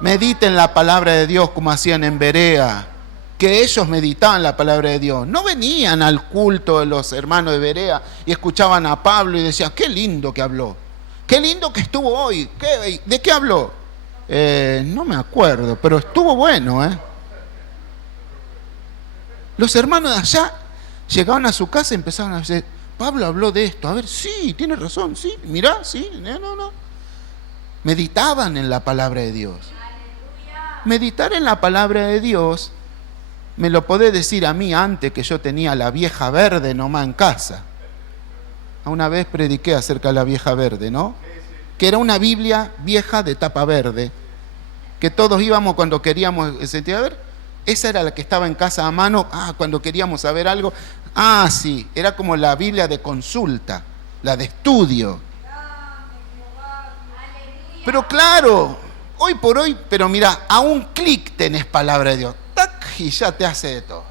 Mediten la palabra de Dios como hacían en Berea, que ellos meditaban la palabra de Dios. No venían al culto de los hermanos de Berea y escuchaban a Pablo y decían, qué lindo que habló, qué lindo que estuvo hoy. ¿De qué habló? No me acuerdo, pero estuvo bueno. Los hermanos de allá llegaban a su casa y empezaban a decir, Pablo habló de esto. A ver, sí, tiene razón, sí, mirá, sí, no. Meditaban en la palabra de Dios. Meditar en la palabra de Dios, me lo podés decir a mí antes que yo tenía la vieja verde nomás en casa. Una vez prediqué acerca de la vieja verde, ¿no? Que era una Biblia vieja de tapa verde, que todos íbamos cuando queríamos, a ver, esa era la que estaba en casa a mano, cuando queríamos saber algo, sí, era como la Biblia de consulta, la de estudio. Pero claro, hoy por hoy, pero mira, a un clic tenés palabra de Dios, ¡tac!, y ya te hace de todo.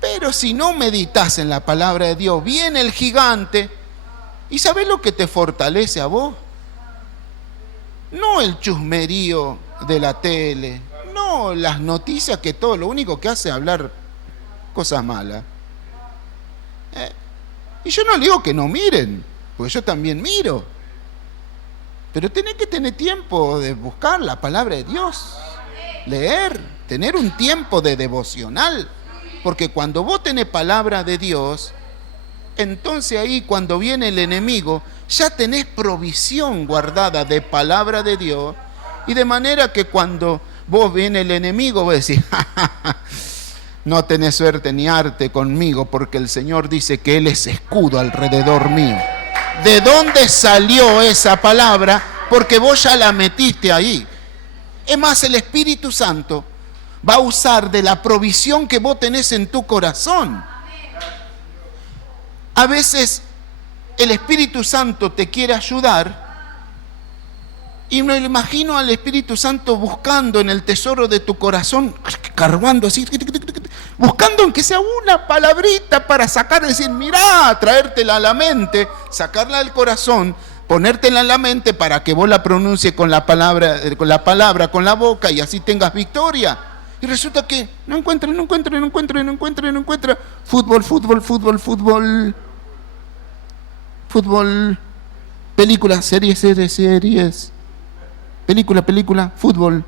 Pero si no meditas en la palabra de Dios, viene el gigante, ¿y sabés lo que te fortalece a vos? No el chusmerío de la tele, no las noticias que todo lo único que hace es hablar cosas malas. Y yo no digo que no miren, porque yo también miro. Pero tenés que tener tiempo de buscar la palabra de Dios, leer, tener un tiempo de devocional. Porque cuando vos tenés palabra de Dios, entonces ahí cuando viene el enemigo, ya tenés provisión guardada de palabra de Dios. Y de manera que cuando vos viene el enemigo, vos decís, no tenés suerte ni arte conmigo, porque el Señor dice que Él es escudo alrededor mío. ¿De dónde salió esa palabra? Porque vos ya la metiste ahí. Es más, el Espíritu Santo va a usar de la provisión que vos tenés en tu corazón. A veces el Espíritu Santo te quiere ayudar y me lo imagino al Espíritu Santo buscando en el tesoro de tu corazón, cargando así, buscando aunque sea una palabrita para sacar, decir, mirá, traértela a la mente, sacarla del corazón, ponértela en la mente para que vos la pronuncies con la palabra, con la boca y así tengas victoria. Y resulta que no encuentra. Fútbol. Películas, series. Película, fútbol.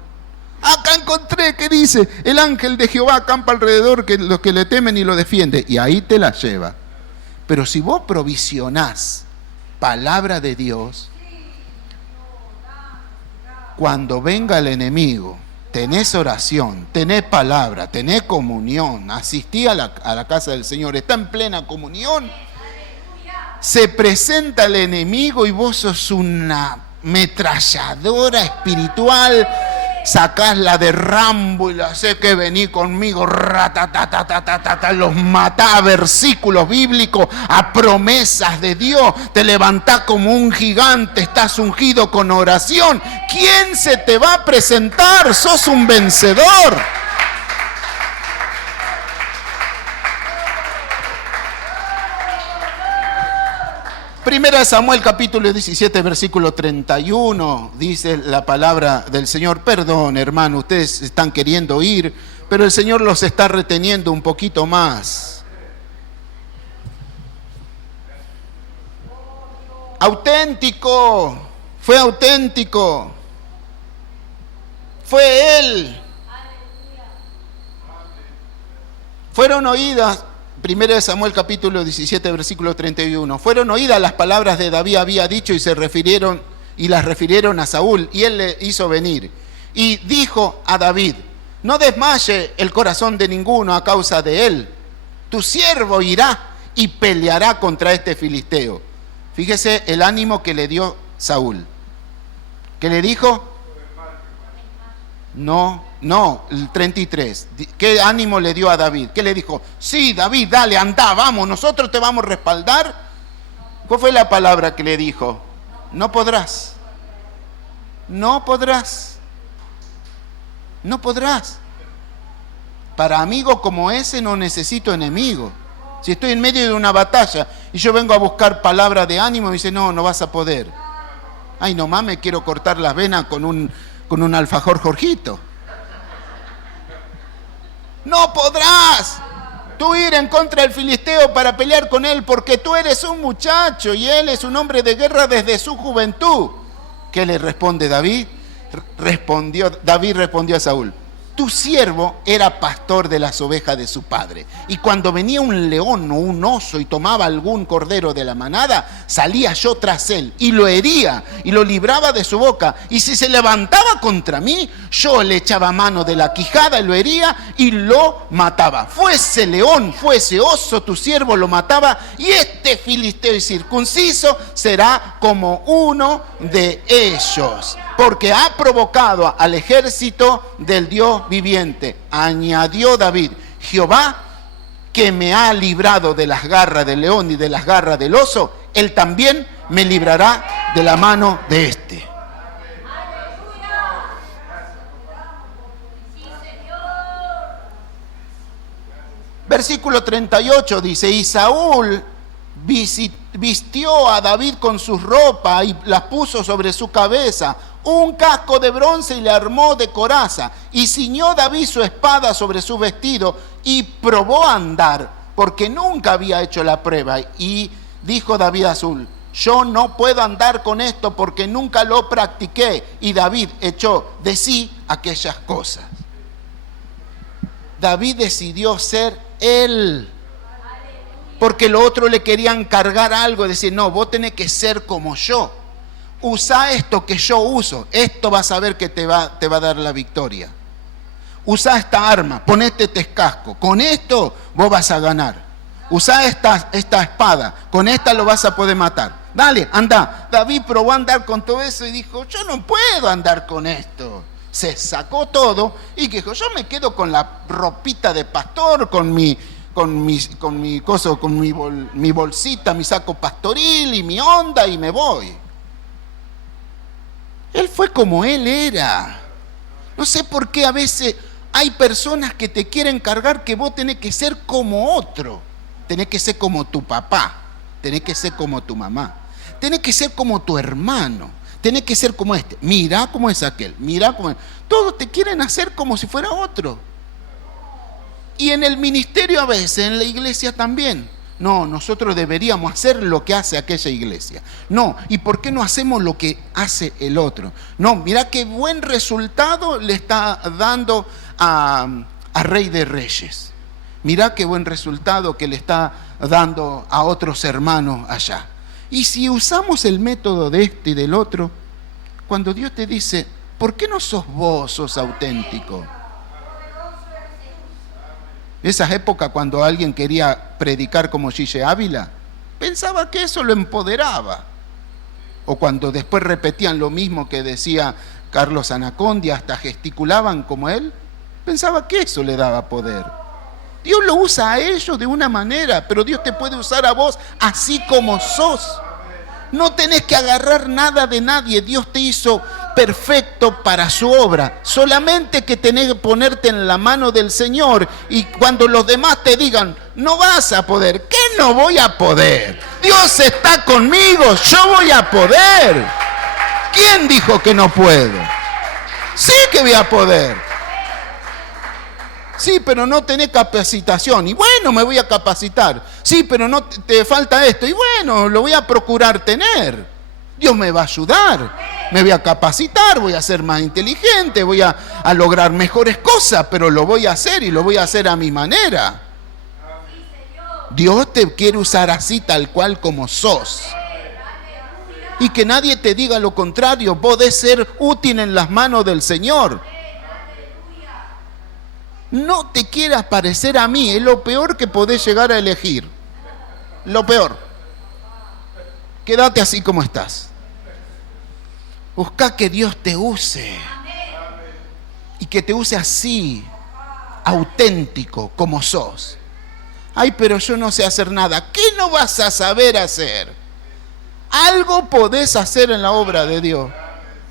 Acá encontré que dice, el ángel de Jehová acampa alrededor que los que le temen y lo defiende. Y ahí te la lleva. Pero si vos provisionás palabra de Dios, cuando venga el enemigo, tenés oración, tenés palabra, tenés comunión, asistí a la casa del Señor, está en plena comunión. Se presenta el enemigo y vos sos una ametralladora espiritual. Sacás la de Rambo y la sé que vení conmigo, los matá a versículos bíblicos, a promesas de Dios, te levantás como un gigante, estás ungido con oración. ¿Quién se te va a presentar? Sos un vencedor. Primera de Samuel capítulo 17 versículo 31 dice la palabra del Señor. Perdón, hermano, ustedes están queriendo ir, pero el Señor los está reteniendo un poquito más. Auténtico, fue auténtico, fue Él. Fueron oídas. Primera de Samuel capítulo 17 versículo 31. Fueron oídas las palabras de David había dicho y las refirieron a Saúl, y él le hizo venir. Y dijo a David: no desmaye el corazón de ninguno a causa de él. Tu siervo irá y peleará contra este filisteo. Fíjese el ánimo que le dio Saúl. ¿Qué le dijo? No, el 33. ¿Qué ánimo le dio a David? ¿Qué le dijo? Sí, David, dale, anda, vamos, nosotros te vamos a respaldar. ¿Cuál fue la palabra que le dijo? No podrás. No podrás. No podrás. Para amigo como ese no necesito enemigo. Si estoy en medio de una batalla y yo vengo a buscar palabra de ánimo, me dice, no vas a poder. Ay, nomás me quiero cortar las venas con un alfajor Jorgito. No podrás tú ir en contra del filisteo para pelear con él, porque tú eres un muchacho y él es un hombre de guerra desde su juventud. ¿Qué le responde David? David respondió a Saúl: tu siervo era pastor de las ovejas de su padre, y cuando venía un león o un oso y tomaba algún cordero de la manada, salía yo tras él y lo hería y lo libraba de su boca, y si se levantaba contra mí, yo le echaba mano de la quijada y lo hería y lo mataba. Fuese león, fuese oso, tu siervo lo mataba, y este filisteo incircunciso será como uno de ellos, porque ha provocado al ejército del Dios viviente. Añadió David: Jehová, que me ha librado de las garras del león y de las garras del oso, él también me librará de la mano de este. Versículo 38 dice: y Saúl vistió a David con sus ropas y las puso sobre su cabeza un casco de bronce y le armó de coraza, y ciñó David su espada sobre su vestido y probó a andar, porque nunca había hecho la prueba. Y dijo David a Saúl: yo no puedo andar con esto porque nunca lo practiqué. Y David echó de sí aquellas cosas. David decidió ser él, porque lo otro le querían cargar algo, decir: no, vos tenés que ser como yo. Usa esto que yo uso, esto vas a ver que te va a dar la victoria. Usa esta arma, ponete este casco, con esto vos vas a ganar. Usa esta espada, con esta lo vas a poder matar. Dale, anda. David probó a andar con todo eso y dijo: yo no puedo andar con esto. Se sacó todo y dijo: yo me quedo con la ropita de pastor, con mi bolsita, mi saco pastoril y mi onda, y me voy. Él fue como él era. No sé por qué a veces hay personas que te quieren cargar que vos tenés que ser como otro. Tenés que ser como tu papá, tenés que ser como tu mamá, tenés que ser como tu hermano, tenés que ser como este. Mirá cómo es aquel, mirá cómo es. Todos te quieren hacer como si fuera otro. Y en el ministerio a veces, en la iglesia también. No, nosotros deberíamos hacer lo que hace aquella iglesia. No, ¿y por qué no hacemos lo que hace el otro? No, mirá qué buen resultado le está dando a Rey de Reyes. Mirá qué buen resultado que le está dando a otros hermanos allá. Y si usamos el método de este y del otro, cuando Dios te dice: ¿por qué no sos vos, sos auténtico? Esas épocas cuando alguien quería predicar como Gille Ávila, Pensaba que eso lo empoderaba. O cuando después repetían lo mismo que decía Carlos Anacondia, hasta gesticulaban como él, pensaba que eso le daba poder. Dios lo usa a ellos de una manera, pero Dios te puede usar a vos así como sos. No tenés que agarrar nada de nadie. Dios te hizo perfecto para su obra. Solamente que tenés que ponerte en la mano del Señor. Y cuando los demás te digan, no vas a poder. ¿Qué no voy a poder? Dios está conmigo, yo voy a poder. ¿Quién dijo que no puedo? Sí que voy a poder. Sí, pero no tenés capacitación. Y bueno, me voy a capacitar. Sí, pero no te falta esto. Y bueno, lo voy a procurar tener. Dios me va a ayudar. Me voy a capacitar, voy a ser más inteligente, voy a lograr mejores cosas, pero lo voy a hacer y lo voy a hacer a mi manera. Dios te quiere usar así, tal cual como sos. Y que nadie te diga lo contrario. Podés ser útil en las manos del Señor. No te quieras parecer a mí, es lo peor que podés llegar a elegir. Lo peor. Quédate así como estás. Busca que Dios te use. Y que te use así, auténtico, como sos. Ay, pero yo no sé hacer nada. ¿Qué no vas a saber hacer? Algo podés hacer en la obra de Dios.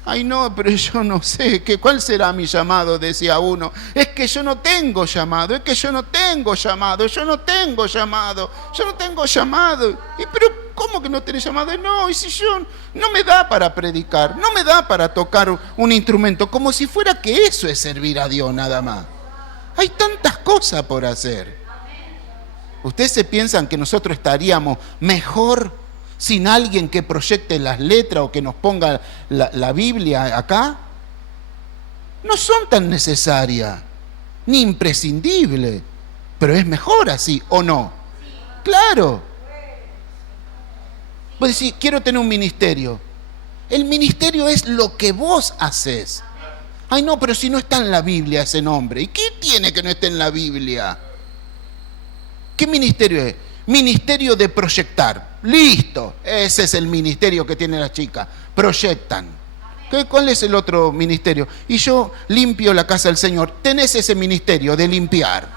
Ay, no, pero yo no sé, ¿cuál será mi llamado? Decía uno. Es que yo no tengo llamado, es que yo no tengo llamado, yo no tengo llamado, yo no tengo llamado. Y pero, ¿cómo que no tenés llamado? No, y si yo no me da para predicar, no me da para tocar un instrumento, como si fuera que eso es servir a Dios nada más. Hay tantas cosas por hacer. ¿Ustedes se piensan que nosotros estaríamos mejor sin alguien que proyecte las letras o que nos ponga la Biblia acá? No son tan necesarias, ni imprescindibles, pero es mejor así, ¿o no? Claro. Vos decís, quiero tener un ministerio. El ministerio es lo que vos haces. Ay, no, pero si no está en la Biblia ese nombre. ¿Y qué tiene que no esté en la Biblia? ¿Qué ministerio es? Ministerio de proyectar. Listo, ese es el ministerio que tiene la chica. Proyectan. ¿Cuál es el otro ministerio? Y yo limpio la casa del Señor. Tenés ese ministerio de limpiar.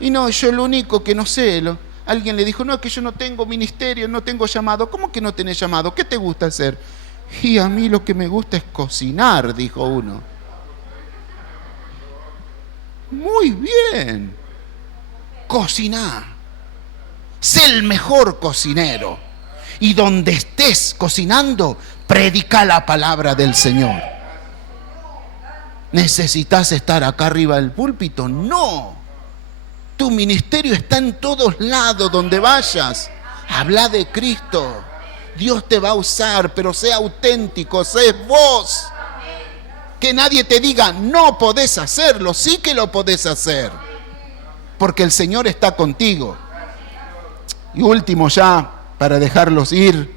Y no, yo lo único que no sé, alguien le dijo, no, es que yo no tengo ministerio, no tengo llamado. ¿Cómo que no tenés llamado? ¿Qué te gusta hacer? Y a mí lo que me gusta es cocinar, dijo uno. Muy bien. Cocinar. Sé el mejor cocinero. Y donde estés cocinando, predica la palabra del Señor. ¿Necesitas estar acá arriba del púlpito? No. Tu ministerio está en todos lados, donde vayas. Habla de Cristo. Dios te va a usar, pero sé auténtico, sé vos. Que nadie te diga, no podés hacerlo. Sí que lo podés hacer. Porque el Señor está contigo. Y último ya, para dejarlos ir,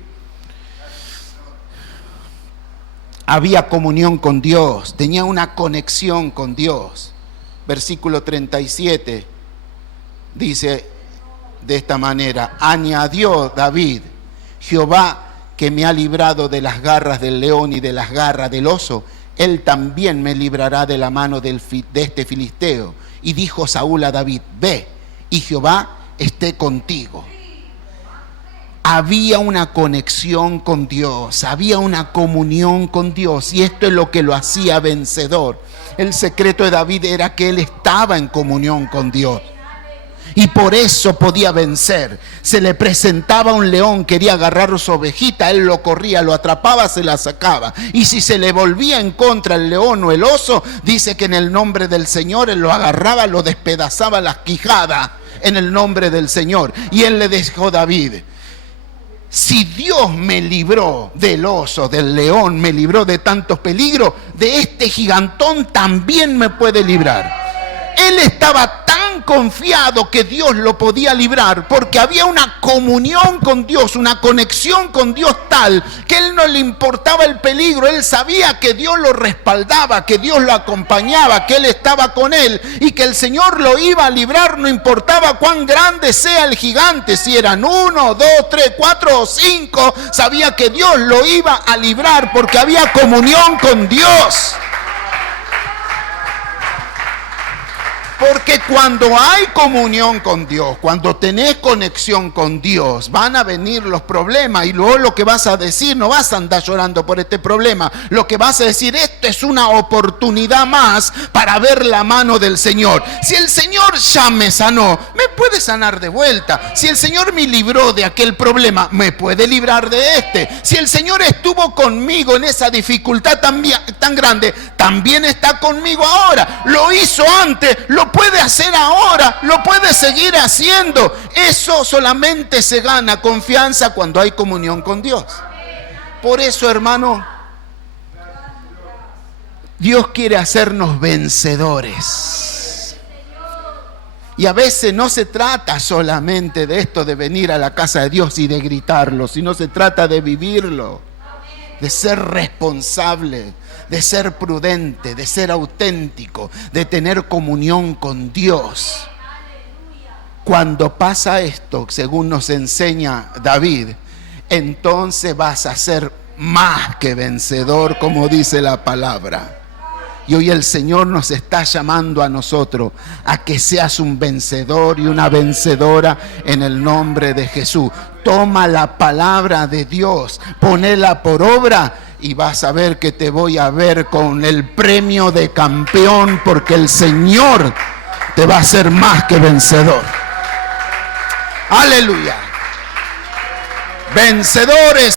había comunión con Dios, tenía una conexión con Dios. Versículo 37 dice de esta manera, añadió David, Jehová que me ha librado de las garras del león y de las garras del oso, él también me librará de la mano de este filisteo. Y dijo Saúl a David, ve, y Jehová esté contigo. Había una conexión con Dios, había una comunión con Dios, y esto es lo que lo hacía vencedor. El secreto de David era que él estaba en comunión con Dios. Y por eso podía vencer. Se le presentaba un león, quería agarrar su ovejita, él lo corría, lo atrapaba, se la sacaba. Y si se le volvía en contra el león o el oso, dice que en el nombre del Señor él lo agarraba, lo despedazaba las quijadas en el nombre del Señor. Y él le dijo a David, si Dios me libró del oso, del león, me libró de tantos peligros, de este gigantón también me puede librar. Él estaba tan tan confiado que Dios lo podía librar, porque había una comunión con Dios, una conexión con Dios tal, que él no le importaba el peligro. Él sabía que Dios lo respaldaba, que Dios lo acompañaba, que él estaba con él y que el Señor lo iba a librar, no importaba cuán grande sea el gigante, si eran 1, 2, 3, 4 o 5, sabía que Dios lo iba a librar porque había comunión con Dios. Porque cuando hay comunión con Dios, cuando tenés conexión con Dios, van a venir los problemas y luego lo que vas a decir, no vas a andar llorando por este problema, lo que vas a decir, esto es una oportunidad más para ver la mano del Señor. Si el Señor ya me sanó, me puede sanar de vuelta. Si el Señor me libró de aquel problema, me puede librar de este. Si el Señor estuvo conmigo en esa dificultad tan grande, también está conmigo ahora. Lo hizo antes, lo puede hacer ahora, lo puede seguir haciendo. Eso solamente se gana confianza cuando hay comunión con Dios. Por eso, hermano, Dios quiere hacernos vencedores. Y a veces no se trata solamente de esto de venir a la casa de Dios y de gritarlo, sino se trata de vivirlo, de ser responsable, de ser prudente, de ser auténtico, de tener comunión con Dios. Cuando pasa esto, según nos enseña David, entonces vas a ser más que vencedor, como dice la palabra. Y hoy el Señor nos está llamando a nosotros a que seas un vencedor y una vencedora en el nombre de Jesús. Toma la palabra de Dios, ponela por obra y vas a ver que te voy a ver con el premio de campeón, porque el Señor te va a hacer más que vencedor. Aleluya. Vencedores.